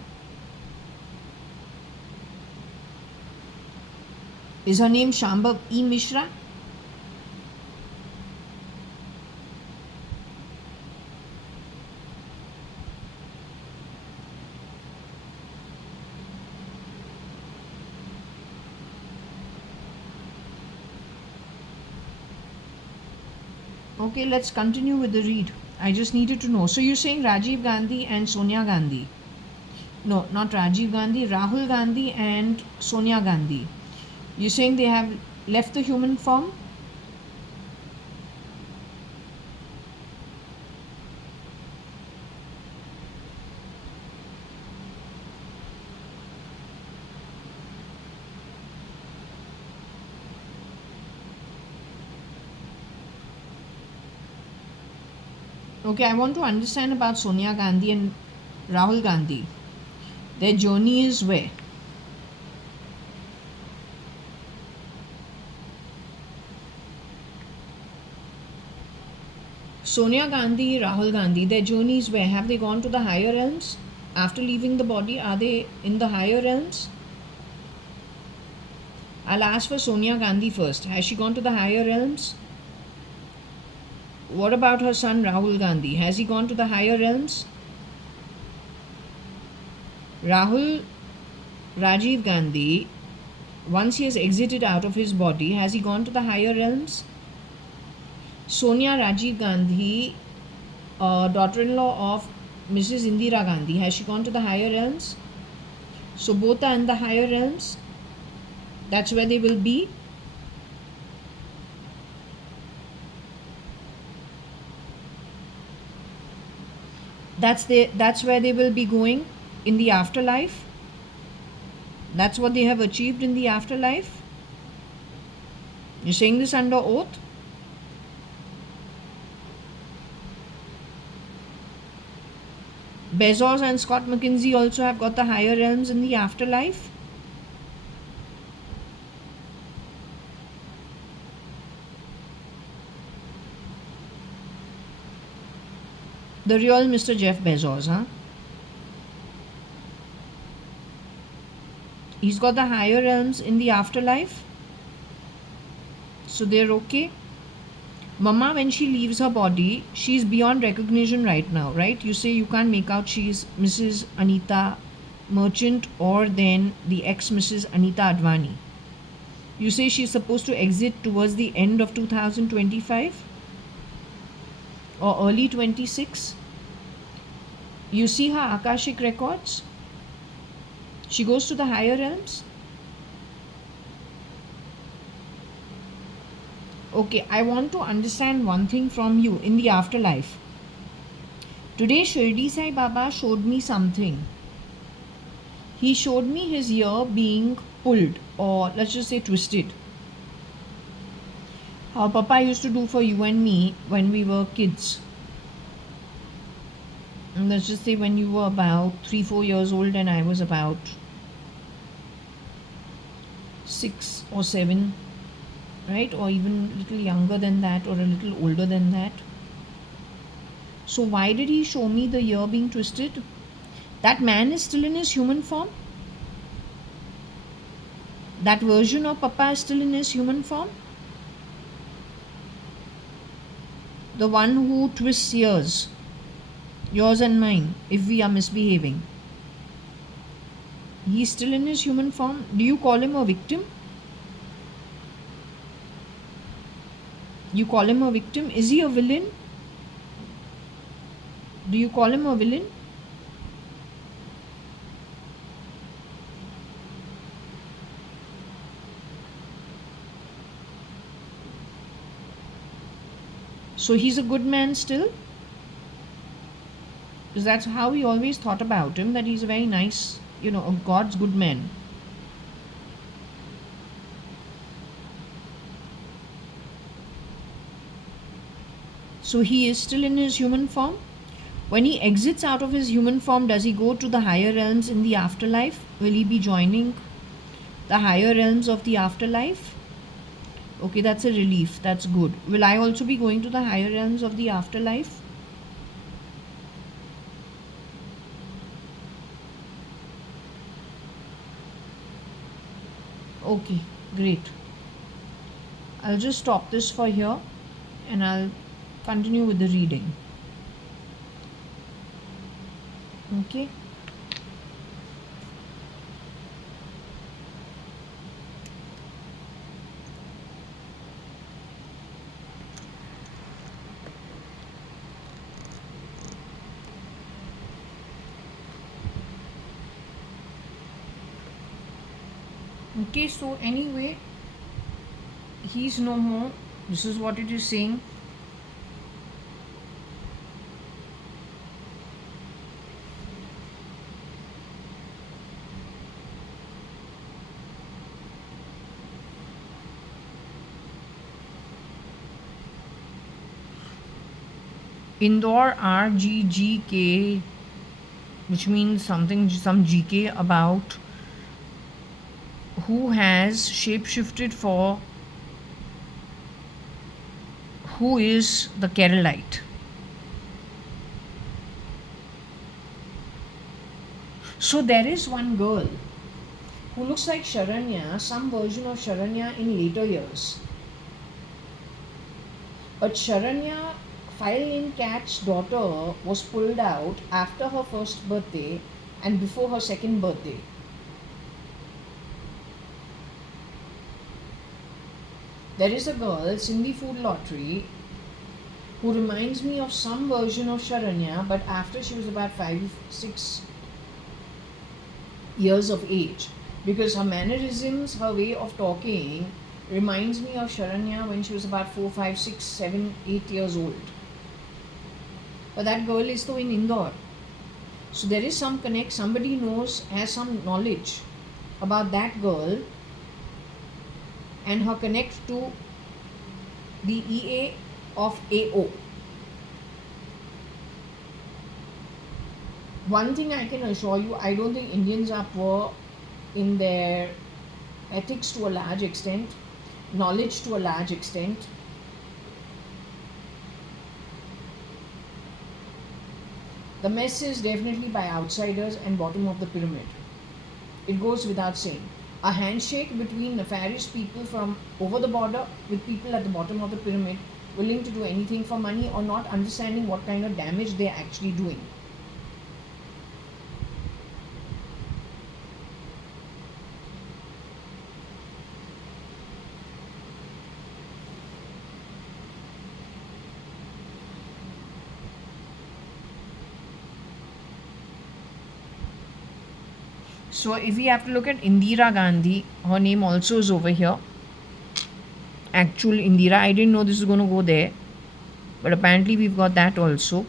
Is her name Shambhav E Mishra? Okay, let's continue with the read. I just needed to know. So you're saying Rajiv Gandhi and Sonia Gandhi. No, not Rajiv Gandhi, Rahul Gandhi and Sonia Gandhi. You're saying they have left the human form? Okay, I want to understand about Sonia Gandhi and Rahul Gandhi. Their journey is where? Sonia Gandhi, Rahul Gandhi, their journeys where? Have they gone to the higher realms? After leaving the body, are they in the higher realms? I'll ask for Sonia Gandhi first. Has she gone to the higher realms? What about her son Rahul Gandhi? Has he gone to the higher realms? Rahul Rajiv Gandhi, once he has exited out of his body, has he gone to the higher realms? Sonia Rajiv Gandhi, daughter-in-law of Mrs. Indira Gandhi, has she gone to the higher realms? So both are in the higher realms. That's where they will be. That's where they will be going in the afterlife. That's what they have achieved in the afterlife. You're saying this under oath? Bezos and Scott McKinsey also have got the higher realms in the afterlife. The real Mr. Jeff Bezos, huh? He's got the higher realms in the afterlife. So they're okay. Mama, when she leaves her body, she's beyond recognition right now, right? You say you can't make out she's Mrs. Anita Merchant or then the ex Mrs. Anita Advani. You say she's supposed to exit towards the end of 2025 or early 26. You see her Akashic records. She goes to the higher realms. Okay, I want to understand one thing from you in the afterlife. Today, Shirdi Sai Baba showed me something. He showed me his ear being pulled, or let's just say twisted. How Papa used to do for you and me when we were kids. And let's just say when you were about 3-4 years old and I was about 6 or 7, right? Or even a little younger than that or a little older than that. So why did he show me the ear being twisted? That man is still in his human form. That version of Papa is still in his human form. The one who twists ears, yours and mine, if we are misbehaving. He's still in his human form. Do you call him a victim? You call him a victim? Is he a villain? Do you call him a villain? So he's a good man still? Because that's how we always thought about him, that he's a very nice, a God's good man. So he is still in his human form. When he exits out of his human form, does he go to the higher realms in the afterlife? Will he be joining the higher realms of the afterlife? Okay, that's a relief. That's good. Will I also be going to the higher realms of the afterlife? Okay, great. I'll just stop this for here and I'll continue with the reading. Okay. Okay, so anyway, he's no more. This is what it is saying. Indore RGGK, which means something, some GK about who has shapeshifted for who is the Keralite. So there is one girl who looks like Sharanya, some version of Sharanya in later years. But Sharanya, file name Cat's daughter, was pulled out after her first birthday and before her second birthday. There is a girl, Cindy Food Lottery, who reminds me of some version of Sharanya, but after she was about 5, 6 years of age. Because her mannerisms, her way of talking reminds me of Sharanya when she was about 4, 5, 6, 7, 8 years old. But that girl is though in Indore. So there is some connect, somebody knows, has some knowledge about that girl and her connect to the EA of AO. One thing I can assure you, I don't think Indians are poor in their ethics to a large extent, knowledge to a large extent. The mess is definitely by outsiders and bottom of the pyramid. It goes without saying. A handshake between nefarious people from over the border with people at the bottom of the pyramid willing to do anything for money or not understanding what kind of damage they're actually doing. So if we have to look at Indira Gandhi, her name also is over here. Actual Indira, I didn't know this is going to go there, but apparently we've got that also.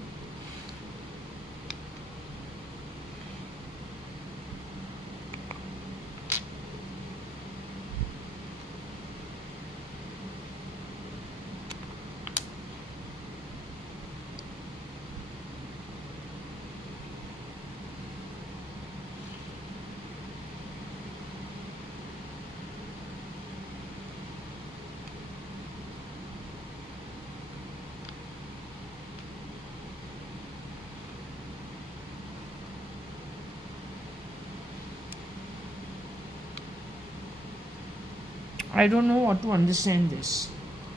I don't know what to understand this.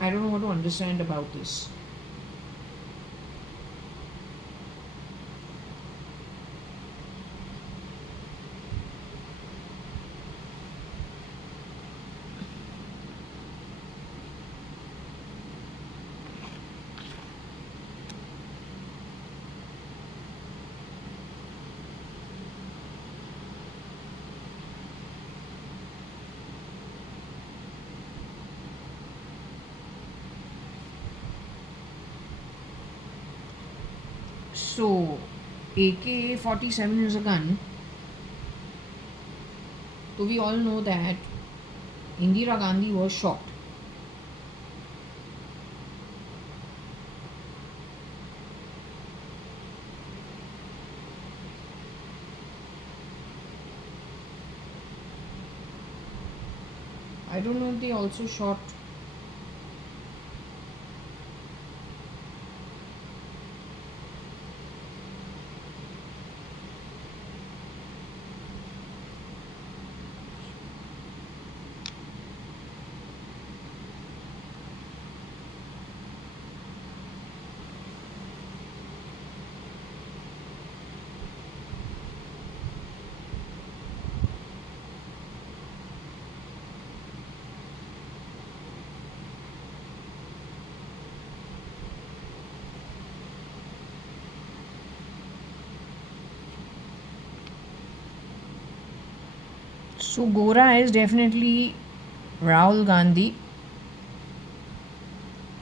I don't know what to understand about this. So, AK-47 is a gun. So we all know that Indira Gandhi was shot. I don't know if they also shot So Gora is definitely Rahul Gandhi,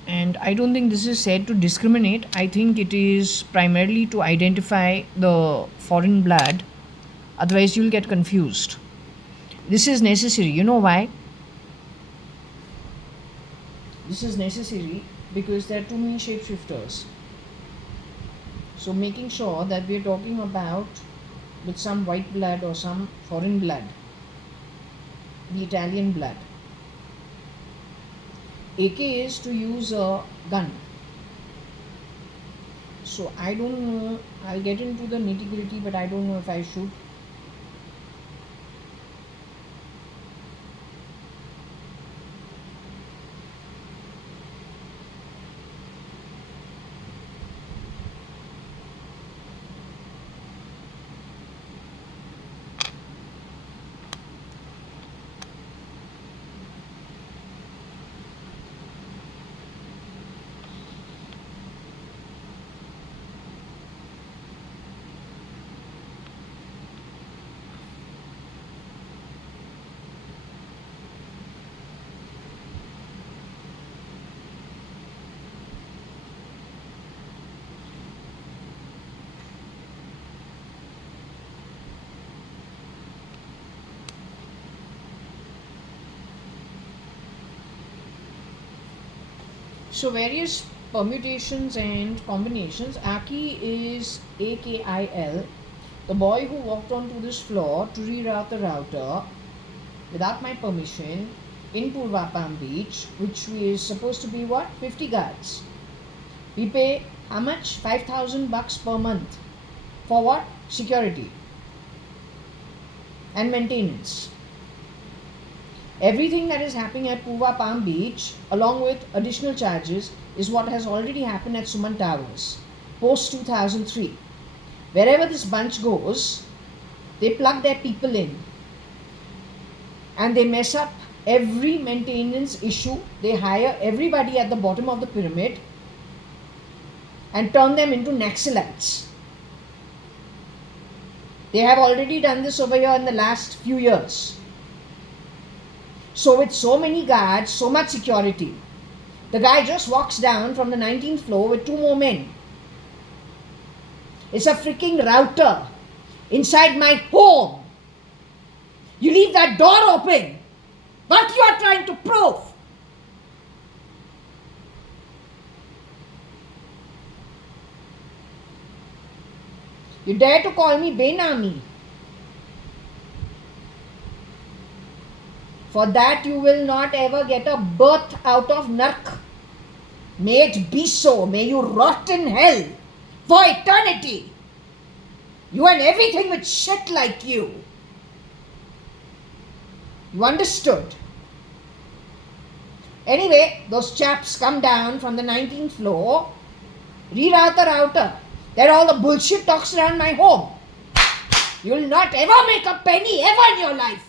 and I don't think this is said to discriminate. I think it is primarily to identify the foreign blood, otherwise, you'll get confused. This is necessary. You know why? This is necessary because there are too many shapeshifters. So, making sure that we are talking about with some white blood or some foreign blood, the Italian blood. AK is to use a gun. So I don't know, I'll get into the nitty gritty, but I don't know if I should. So various permutations and combinations. Aki is AKIL, the boy who walked onto this floor to reroute the router without my permission in Purva Palm Beach, which is supposed to be what? 50 guards. We pay how much? 5,000 bucks per month. For what? Security and maintenance. Everything that is happening at Purva Palm Beach, along with additional charges, is what has already happened at Suman Towers post 2003. Wherever this bunch goes, they plug their people in and they mess up every maintenance issue. They hire everybody at the bottom of the pyramid and turn them into Naxalites. They have already done this over here in the last few years. So with so many guards, so much security, the guy just walks down from the 19th floor with 2 more men. It's a freaking router inside my home. You leave that door open. What you are trying to prove? You dare to call me Benami. For that you will not ever get a berth out of Nark. May it be so. May you rot in hell for eternity. You and everything with shit like you. You understood? Anyway, those chaps come down from the 19th floor, reroute the router. There all the bullshit talks around my home. You will not ever make a penny ever in your life.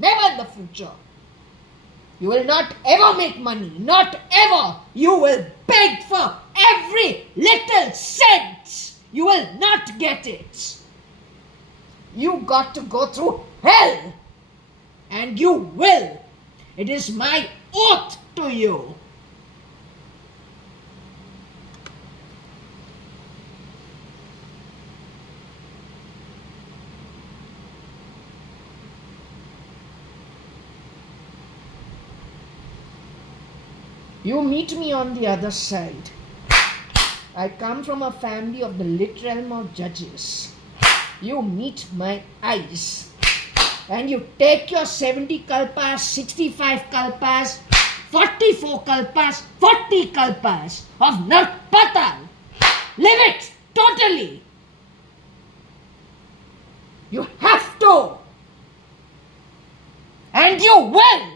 Never in the future. You will not ever make money. Not ever. You will beg for every little cent. You will not get it. You got to go through hell. And you will. It is my oath to you. You meet me on the other side. I come from a family of the lit realm of judges. You meet my eyes. And you take your 70 kalpas, 65 kalpas, 44 kalpas, 40 kalpas of Narpatal. Live it totally. You have to. And you will.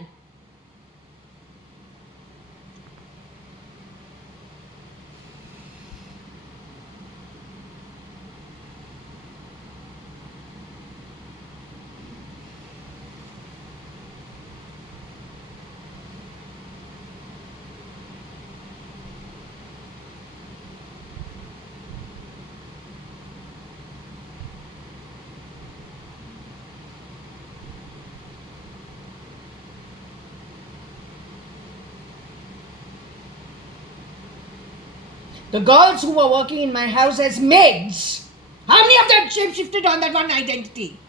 The girls who were working in my house as maids, how many of them shape-shifted on that one identity?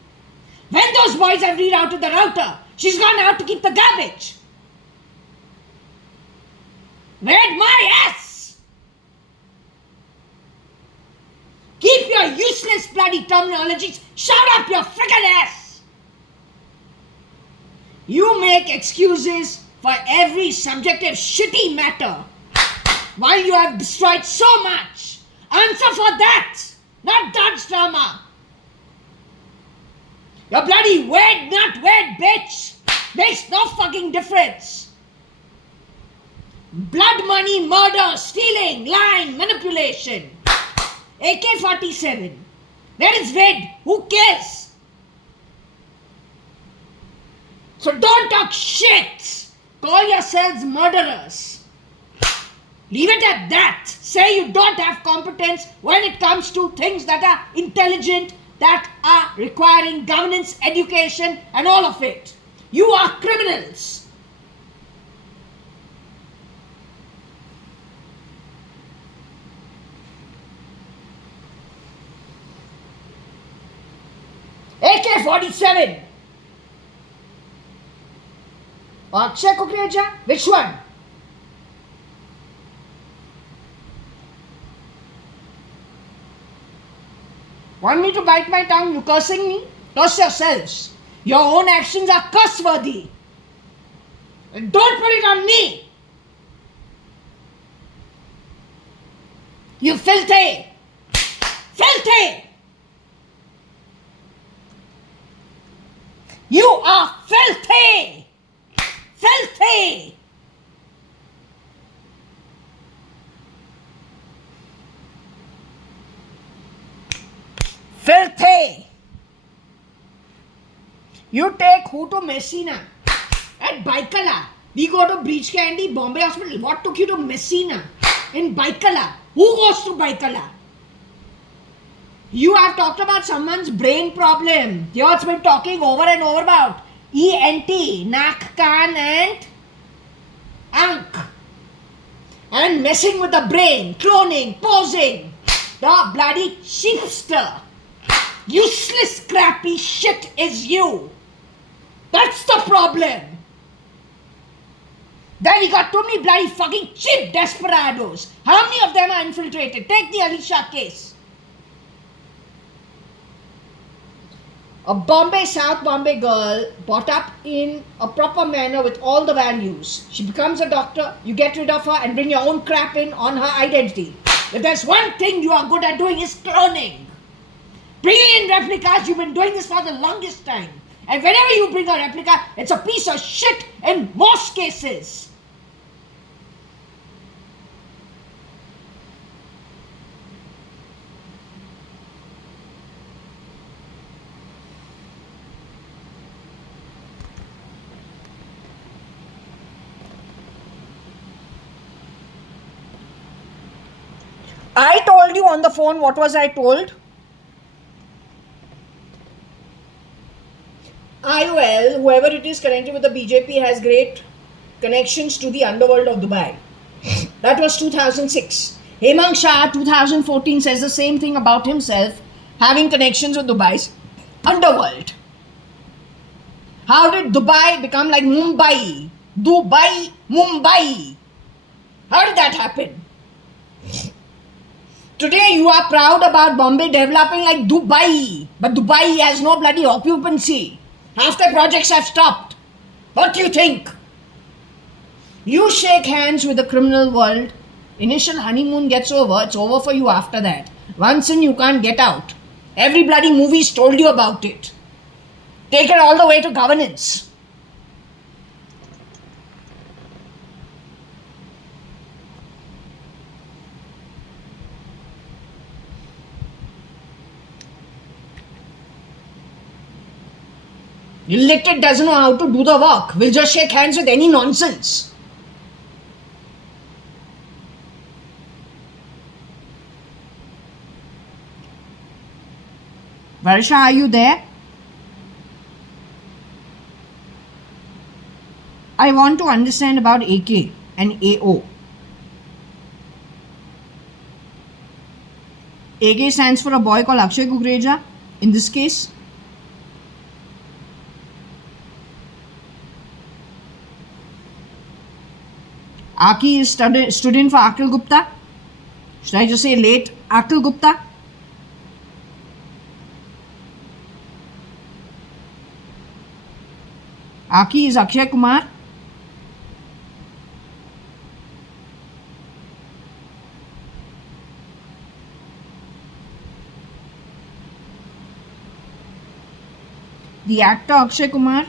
When those boys have rerouted the router, she's gone out to keep the garbage. Where'd my ass? Keep your useless bloody terminologies. Shut up your friggin' ass. You make excuses for every subjective shitty matter. While you have destroyed so much, answer for that, not dance drama. You're bloody wed, not wed, bitch. Makes no fucking difference. Blood money, murder, stealing, lying, manipulation. AK-47. Where is wed? Who cares? So don't talk shit. Call yourselves murderers. Leave it at that. Say you don't have competence when it comes to things that are intelligent, that are requiring governance, education, and all of it. You are criminals. AK-47. Akshay Kukreja? Which one? Want me to bite my tongue? You cursing me? Curse yourselves. Your own actions are curse-worthy. And don't put it on me. You filthy. Filthy. You are filthy. Filthy. Filthy. You take who to Messina? At Baikala. We go to Breach Candy, Bombay Hospital. What took you to Messina? In Baikala. Who goes to Baikala? You have talked about someone's brain problem. You've been talking over and over about ENT, Nak, Kan and Ankh. And messing with the brain, cloning, posing. The bloody sheepster. Useless, crappy shit is you. That's the problem. Then we got too many bloody fucking cheap desperados. How many of them are infiltrated? Take the Alisha case. A Bombay, South Bombay girl brought up in a proper manner with all the values. She becomes a doctor, you get rid of her and bring your own crap in on her identity. If there's one thing you are good at doing is cloning. Bringing in replicas, you've been doing this for the longest time. And whenever you bring a replica, it's a piece of shit in most cases. I told you on the phone, what was I told? IOL, whoever it is connected with the BJP, has great connections to the underworld of Dubai. That was 2006. Hemang Shah, 2014, says the same thing about himself, having connections with Dubai's underworld. How did Dubai become like Mumbai? Dubai, Mumbai. How did that happen? Today you are proud about Bombay developing like Dubai, but Dubai has no bloody occupancy. Half the projects have stopped. What do you think? You shake hands with the criminal world. Initial honeymoon gets over. It's over for you after that. Once in, you can't get out. Every bloody movie's told you about it. Take it all the way to governance. Elected doesn't know how to do the work. Will just shake hands with any nonsense. Varsha, are you there? I want to understand about AK and AO. AK stands for a boy called Akshay Kukreja. In this case, Aki is stood in for Akhil Gupta. Should I just say late Akhil Gupta? Aki is Akshay Kumar. The actor Akshay Kumar.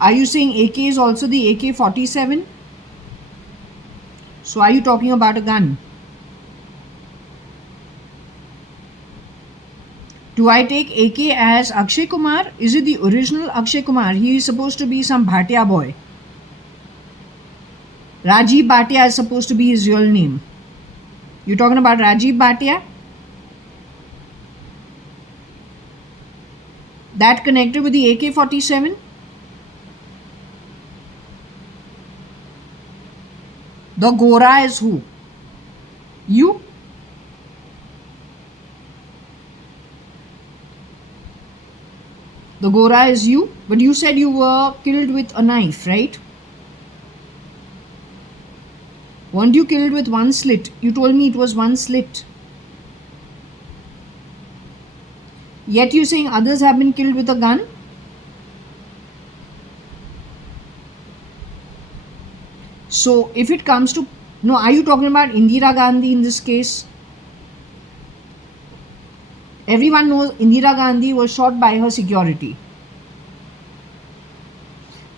Are you saying AK is also the AK-47? So are you talking about a gun? Do I take AK as Akshay Kumar? Is it the original Akshay Kumar? He is supposed to be some Bhatia boy. Rajiv Bhatia is supposed to be his real name. You talking about Rajiv Bhatia? That connected with the AK-47? The Gora is who? You? The Gora is you? But you said you were killed with a knife, right? Weren't you killed with one slit? You told me it was one slit. Yet you're saying others have been killed with a gun? So if it comes to, no, are you talking about Indira Gandhi in this case? Everyone knows Indira Gandhi was shot by her security.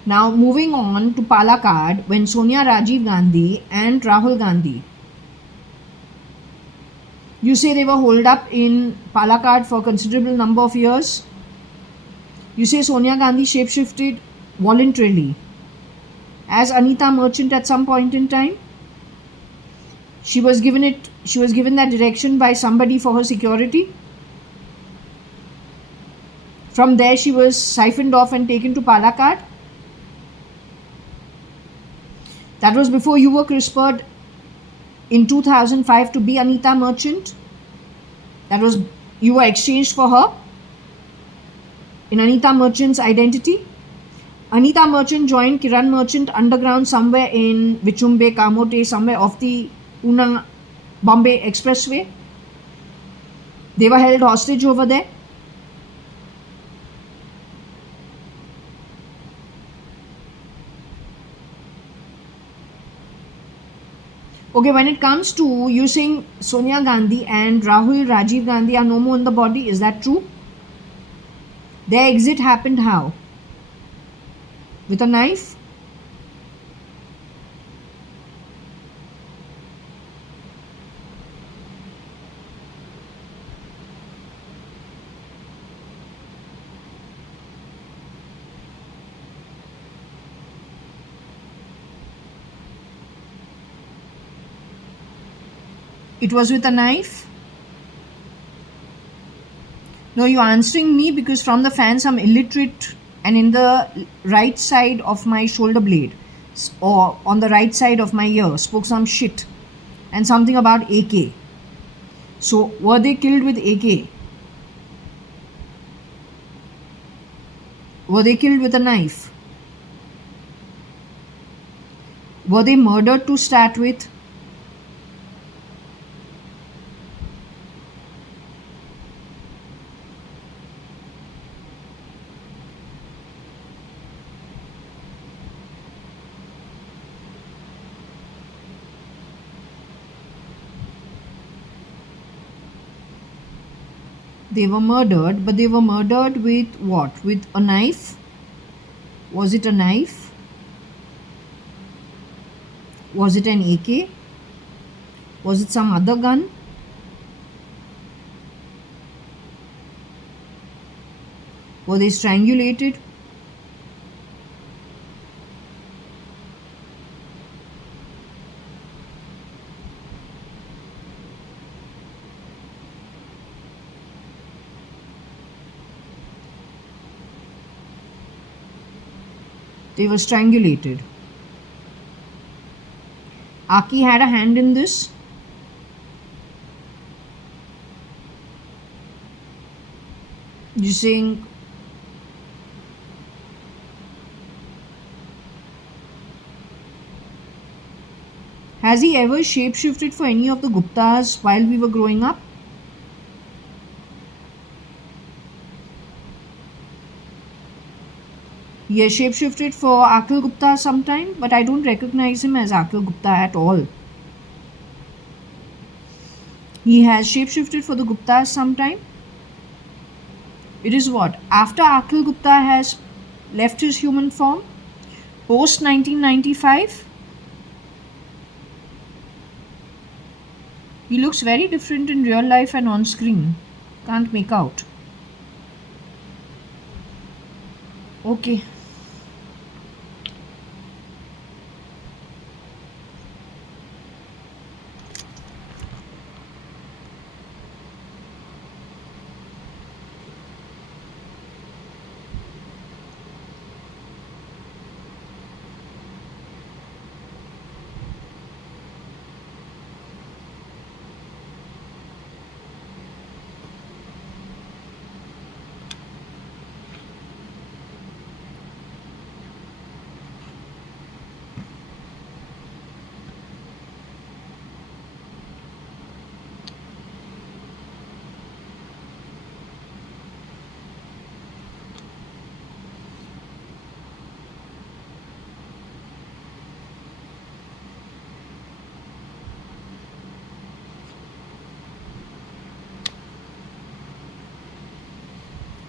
Now moving on to Palakkad, when Sonia Rajiv Gandhi and Rahul Gandhi, you say they were holed up in Palakkad for a considerable number of years. You say Sonia Gandhi shapeshifted voluntarily as Anita Merchant at some point in time. She was given that direction by somebody for her security. From there she was siphoned off and taken to Palakkad. That was before you were CRISPR'd in 2005 to be Anita Merchant. That was, you were exchanged for her in Anita Merchant's identity. Anita Merchant joined Kiran Merchant underground somewhere in Vichumbe, Kamote, somewhere off the Pune Bombay Expressway. They were held hostage over there. Okay, when it comes to using Sonia Gandhi and Rahul Rajiv Gandhi are no more in the body, is that true? Their exit happened how? With a knife? It was with a knife? No, you're answering me because from the fans I'm illiterate and in the right side of my shoulder blade or on the right side of my ear spoke some shit and something about AK. So were they killed with AK? Were they killed with a knife? Were they murdered to start with? They were murdered, but they were murdered with what? With a knife? Was it a knife? Was it an AK? Was it some other gun? Were they strangulated? They were strangulated. Aki had a hand in this. You're saying has he ever shapeshifted for any of the Guptas while we were growing up? He has shapeshifted for Akhil Gupta sometime, but I don't recognize him as Akhil Gupta at all. He has shapeshifted for the Guptas sometime. It is what? After Akhil Gupta has left his human form? Post 1995? He looks very different in real life and on screen. Can't make out. Okay.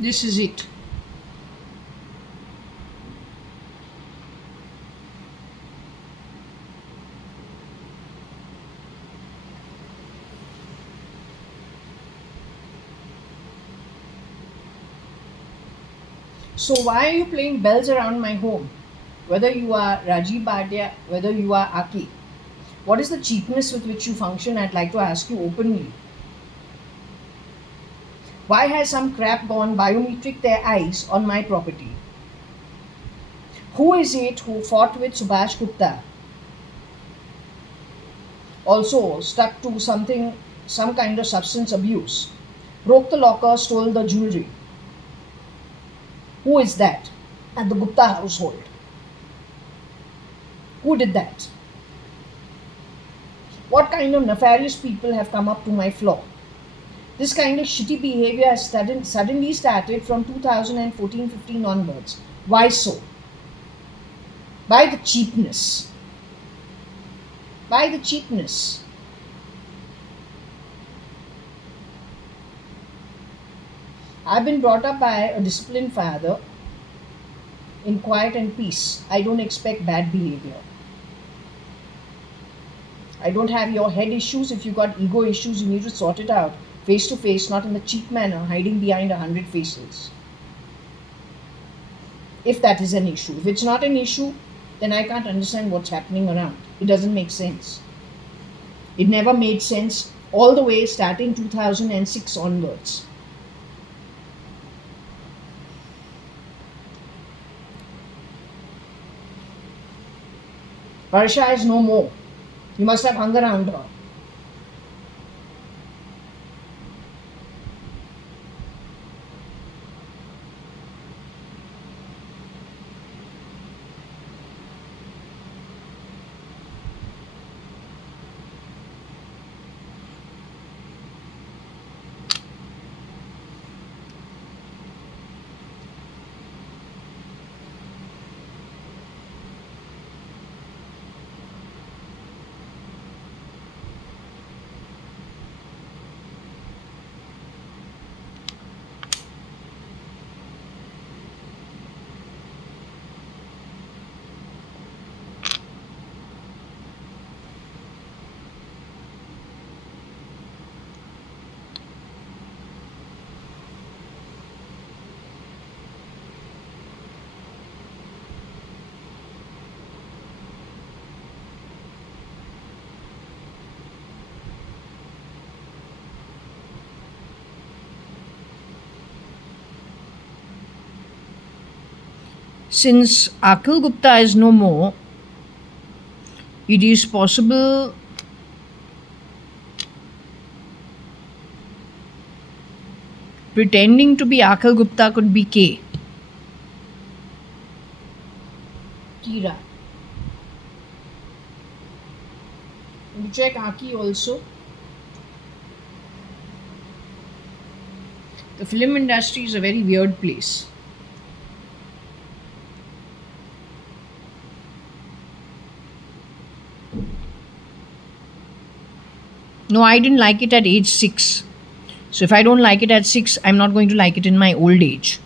This is it. So why are you playing bells around my home? Whether you are Rajiv Bhatia, whether you are Aki, what is the cheapness with which you function? I'd like to ask you openly. Why has some crap gone biometric their eyes on my property? Who is it who fought with Subhash Gupta? Also stuck to something, some kind of substance abuse. Broke the locker, stole the jewelry. Who is that at the Gupta household? Who did that? What kind of nefarious people have come up to my floor? This kind of shitty behavior has suddenly started from 2014-15 onwards. Why so? By the cheapness. By the cheapness. I've been brought up by a disciplined father in quiet and peace. I don't expect bad behavior. I don't have your head issues. If you got ego issues, you need to sort it out face to face, not in the cheap manner, hiding behind 100 faces. If that is an issue. If it's not an issue, then I can't understand what's happening around. It doesn't make sense. It never made sense all the way starting 2006 onwards. Varsha is no more. You must have hung around her. Since Akhil Gupta is no more, it is possible pretending to be Akhil Gupta could be K. Kira. You check Aki also. The film industry is a very weird place. No, I didn't like it at age 6. So if I don't like it at 6, I'm not going to like it in my old age.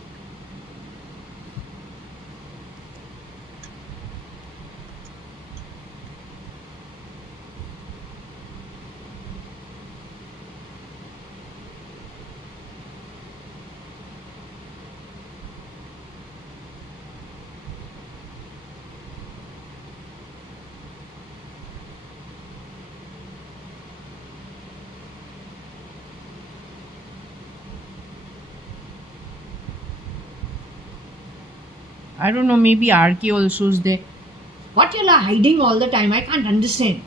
I don't know, maybe RK also is there. What you are hiding all the time? I can't understand.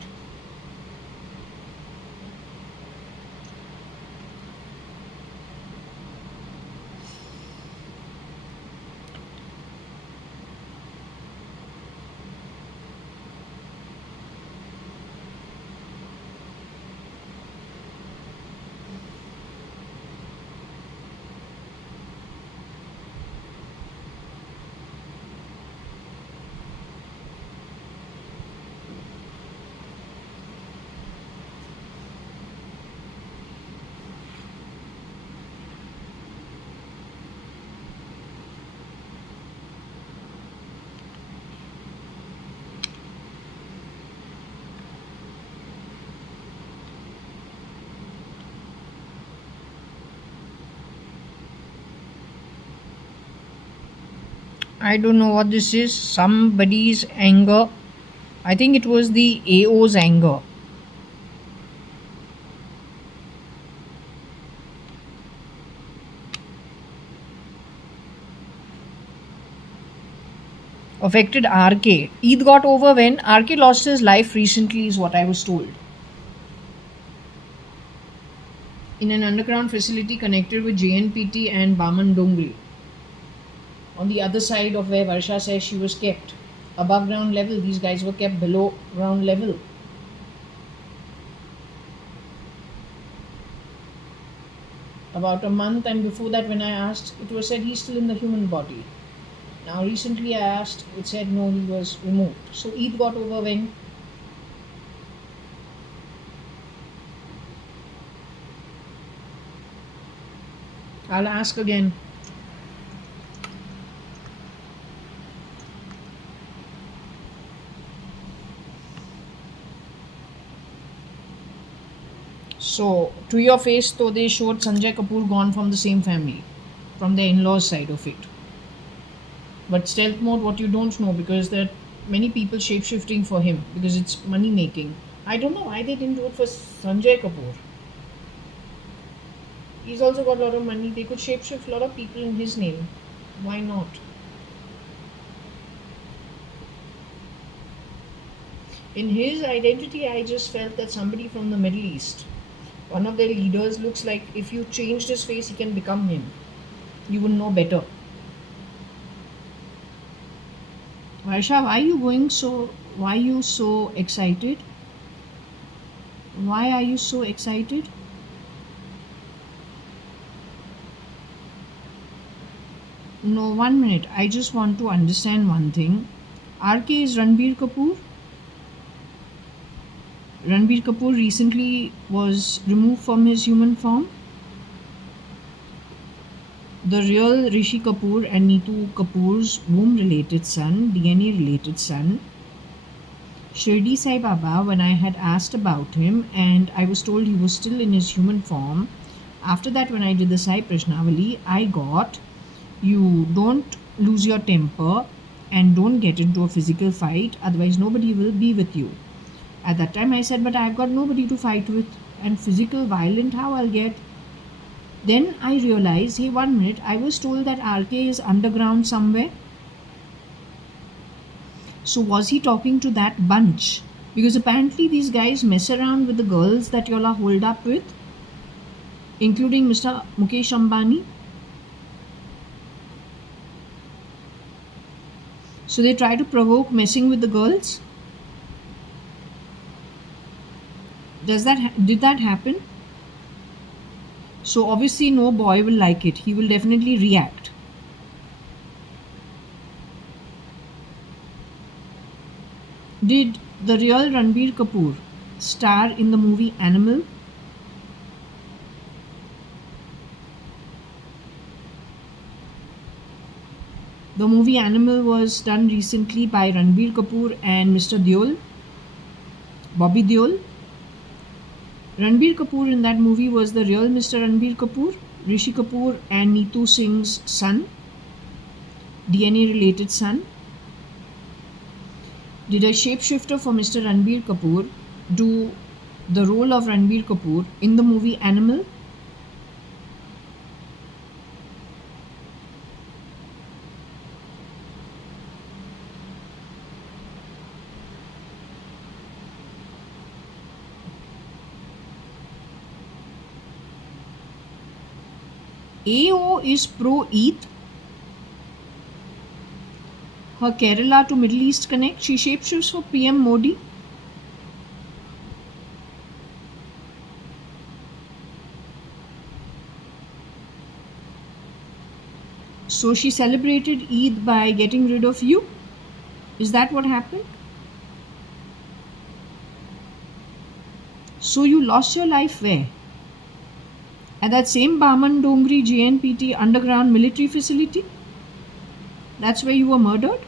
I don't know what this is. Somebody's anger. I think it was the AO's anger. Affected RK. Eid got over when RK lost his life recently, is what I was told. In an underground facility connected with JNPT and Baman Dongri. On the other side of where Varsha says she was kept. Above ground level, these guys were kept below ground level. About a month, and before that, when I asked, it was said he's still in the human body. Now, recently I asked, it said no, he was removed. So, Eid got over when? I'll ask again. So, to your face, though, they showed Sanjay Kapoor gone from the same family, from the in laws side of it. But stealth mode, what you don't know, because there are many people shapeshifting for him because it's money making. I don't know why they didn't do it for Sanjay Kapoor. He's also got a lot of money. They could shapeshift a lot of people in his name. Why not? In his identity, I just felt that somebody from the Middle East, one of their leaders, looks like if you changed his face, he can become him. You would know better. Varsha, why are you so excited? Why are you so excited? No, 1 minute. I just want to understand one thing. RK is Ranbir Kapoor. Ranbir Kapoor recently was removed from his human form. The real Rishi Kapoor and Neetu Kapoor's womb related son, DNA related son, Shirdi Sai Baba, when I had asked about him and I was told he was still in his human form, after that, when I did the Sai Prashnavali, I got, you don't lose your temper and don't get into a physical fight, otherwise nobody will be with you. At that time I said, but I've got nobody to fight with, and physical violent how I'll get. Then I realized, hey, 1 minute, I was told that RK is underground somewhere. So was he talking to that bunch? Because apparently these guys mess around with the girls that y'all are holed up with, including Mr. Mukesh Ambani. So they try to provoke messing with the girls. Did that happen? So obviously no boy will like it. He will definitely react. Did the real Ranbir Kapoor star in the movie Animal? The movie Animal was done recently by Ranbir Kapoor and Mr. Deol, Bobby Deol. Ranbir Kapoor in that movie was the real Mr. Ranbir Kapoor, Rishi Kapoor and Neetu Singh's son, DNA related son. Did a shapeshifter for Mr. Ranbir Kapoor do the role of Ranbir Kapoor in the movie Animal? AO is pro ETH. Her Kerala to Middle East connect. She shapeshifts for PM Modi. So she celebrated Eid by getting rid of you. Is that what happened? So you lost your life where? At that same Baman Dongri JNPT underground military facility? That's where you were murdered?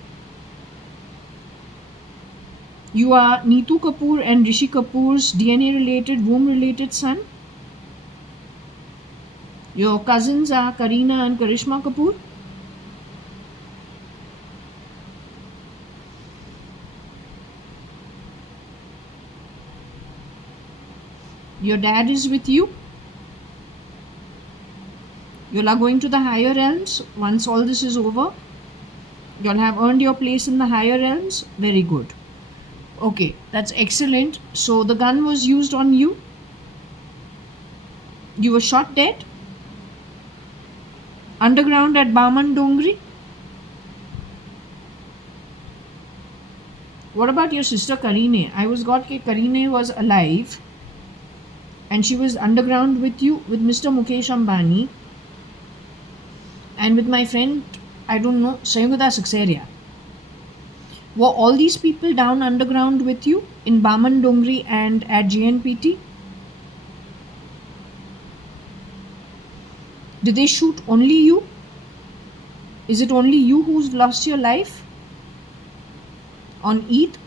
You are Neetu Kapoor and Rishi Kapoor's DNA related, womb related son? Your cousins are Kareena and Karishma Kapoor? Your dad is with you. You are going to the higher realms once all this is over. You'll have earned your place in the higher realms. Very good. Okay, that's excellent. So the gun was used on you. You were shot dead underground at Baman Dongri. What about your sister Karine? I was got that Karine was alive and she was underground with you, with Mr. Mukesh Ambani and with my friend, I don't know, Sayugata Saxeria. Were all these people down underground with you in Baman Dongri and at JNPT? Did they shoot only you? Is it only you who's lost your life on Eid?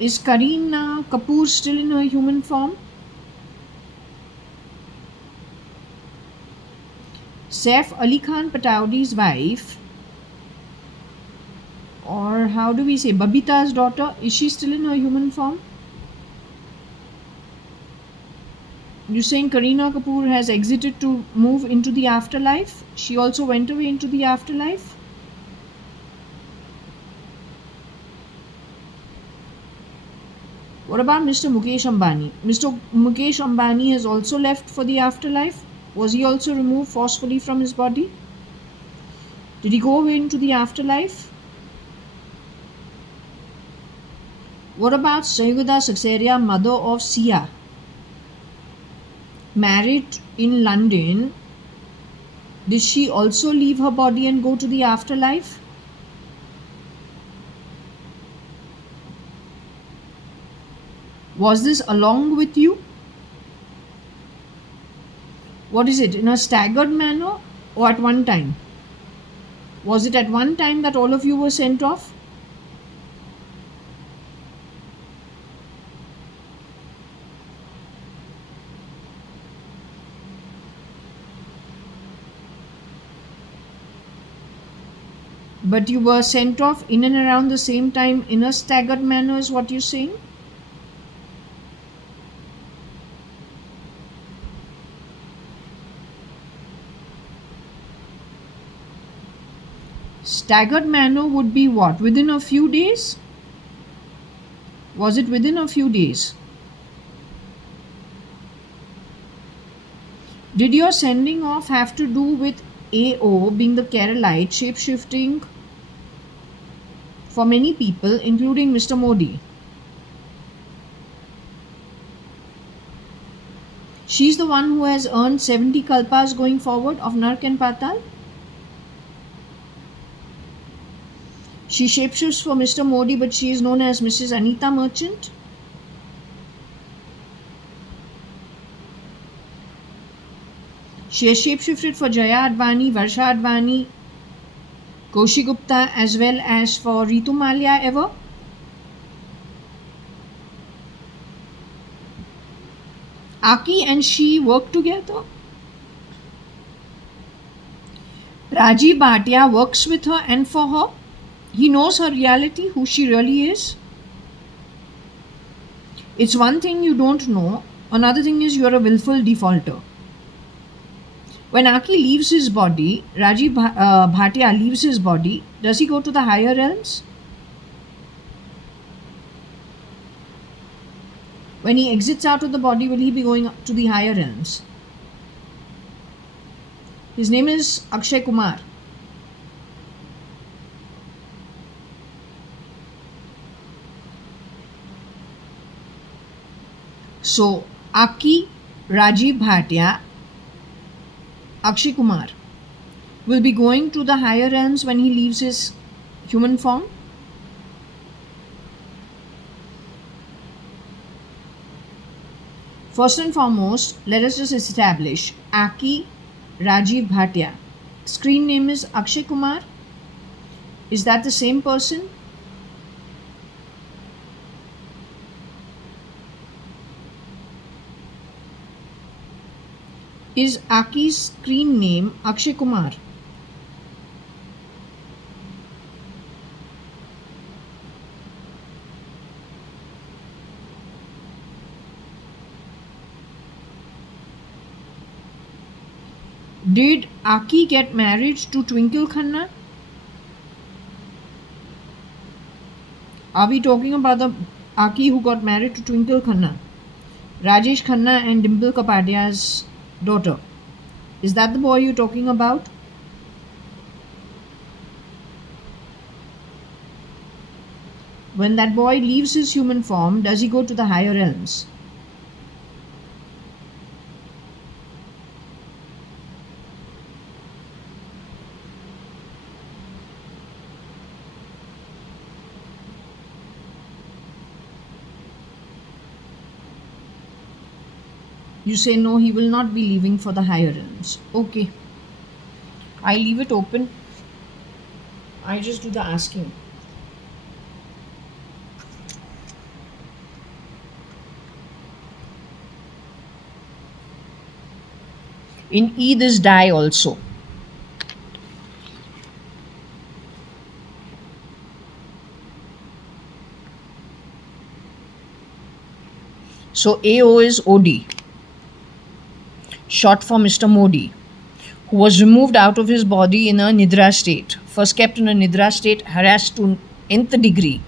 Is Kareena Kapoor still in her human form? Saif Ali Khan Pataudi's wife, or how do we say, Babita's daughter, is she still in her human form? You're saying Kareena Kapoor has exited to move into the afterlife? She also went away into the afterlife? What about Mr. Mukesh Ambani? Mr. Mukesh Ambani has also left for the afterlife. Was he also removed forcefully from his body? Did he go away into the afterlife? What about Sayugata Saxeria, mother of Sia? Married in London, did she also leave her body and go to the afterlife? Was this along with you? What is it, in a staggered manner or at one time? Was it at one time that all of you were sent off? But you were sent off in and around the same time in a staggered manner is what you're saying? Staggered manner would be what? Within a few days? Was it within a few days? Did your sending off have to do with AO being the Keralite shape-shifting for many people, including Mr. Modi? She's the one who has earned 70 kalpas going forward of Nark and Patal. She shapeshifts for Mr. Modi, but she is known as Mrs. Anita Merchant. She has shapeshifted for JAYA.ADVANI, Varsha.ADVANI, Koshi Gupta, as well as for Ritu Malia ever. Aki and she work together. Rajiv Bhatia works with her and for her. He knows her reality, who she really is. It's one thing you don't know, another thing is you're a willful defaulter. When Aki leaves his body, Rajiv Bhatia leaves his body, does he go to the higher realms? When he exits out of the body, will he be going up to the higher realms? His name is Akshay Kumar. So, Aki, Rajiv Bhatia, Akshay Kumar will be going to the higher realms when he leaves his human form. First and foremost, let us just establish Aki, Rajiv Bhatia. Screen name is Akshay Kumar. Is that the same person? Is Aki's screen name Akshay Kumar? Did Aki get married to Twinkle Khanna? Are we talking about the Aki who got married to Twinkle Khanna? Rajesh Khanna and Dimple Kapadia's daughter. Is that the boy you're talking about? When that boy leaves his human form, does he go to the higher realms? You say no, he will not be leaving for the higher realms. Okay. I leave it open. I just do the asking. In E, this die also. So AO is OD, short for Mr. Modi, who was removed out of his body in a Nidra state. First kept in a Nidra state, harassed to nth degree.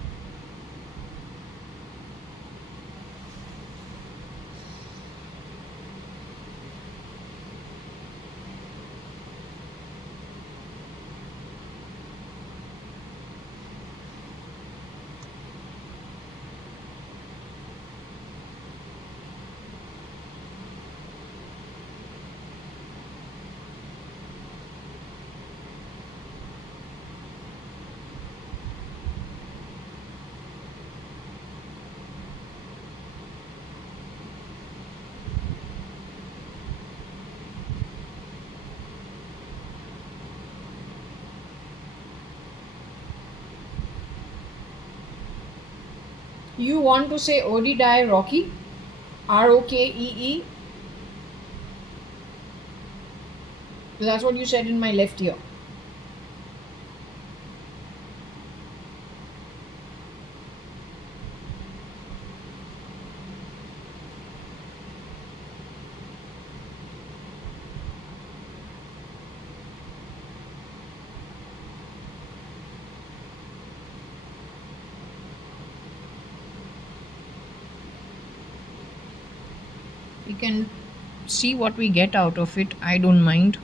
You want to say OD die Rocky? ROKEE? That's what you said in my left ear. We can see what we get out of it. I don't mind.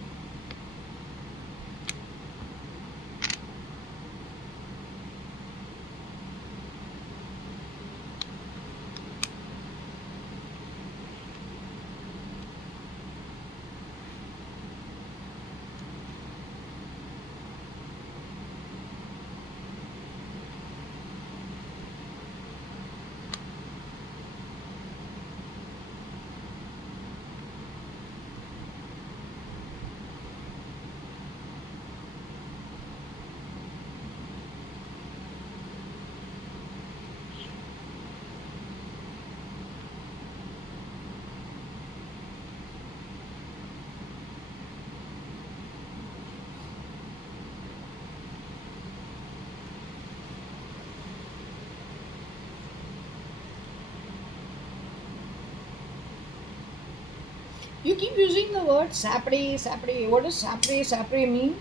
You keep using the word sapre, sapre. What does sapre, sapre mean?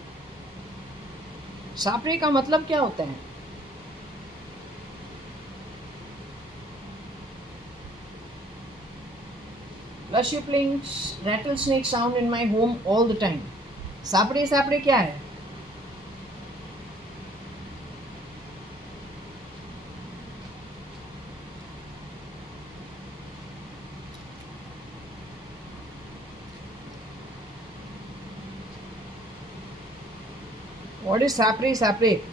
sapre का मतलब क्या होता है? Plus you're playing rattlesnake sound in my home all the time. sapre, sapre क्या है? What is sapre, sapre?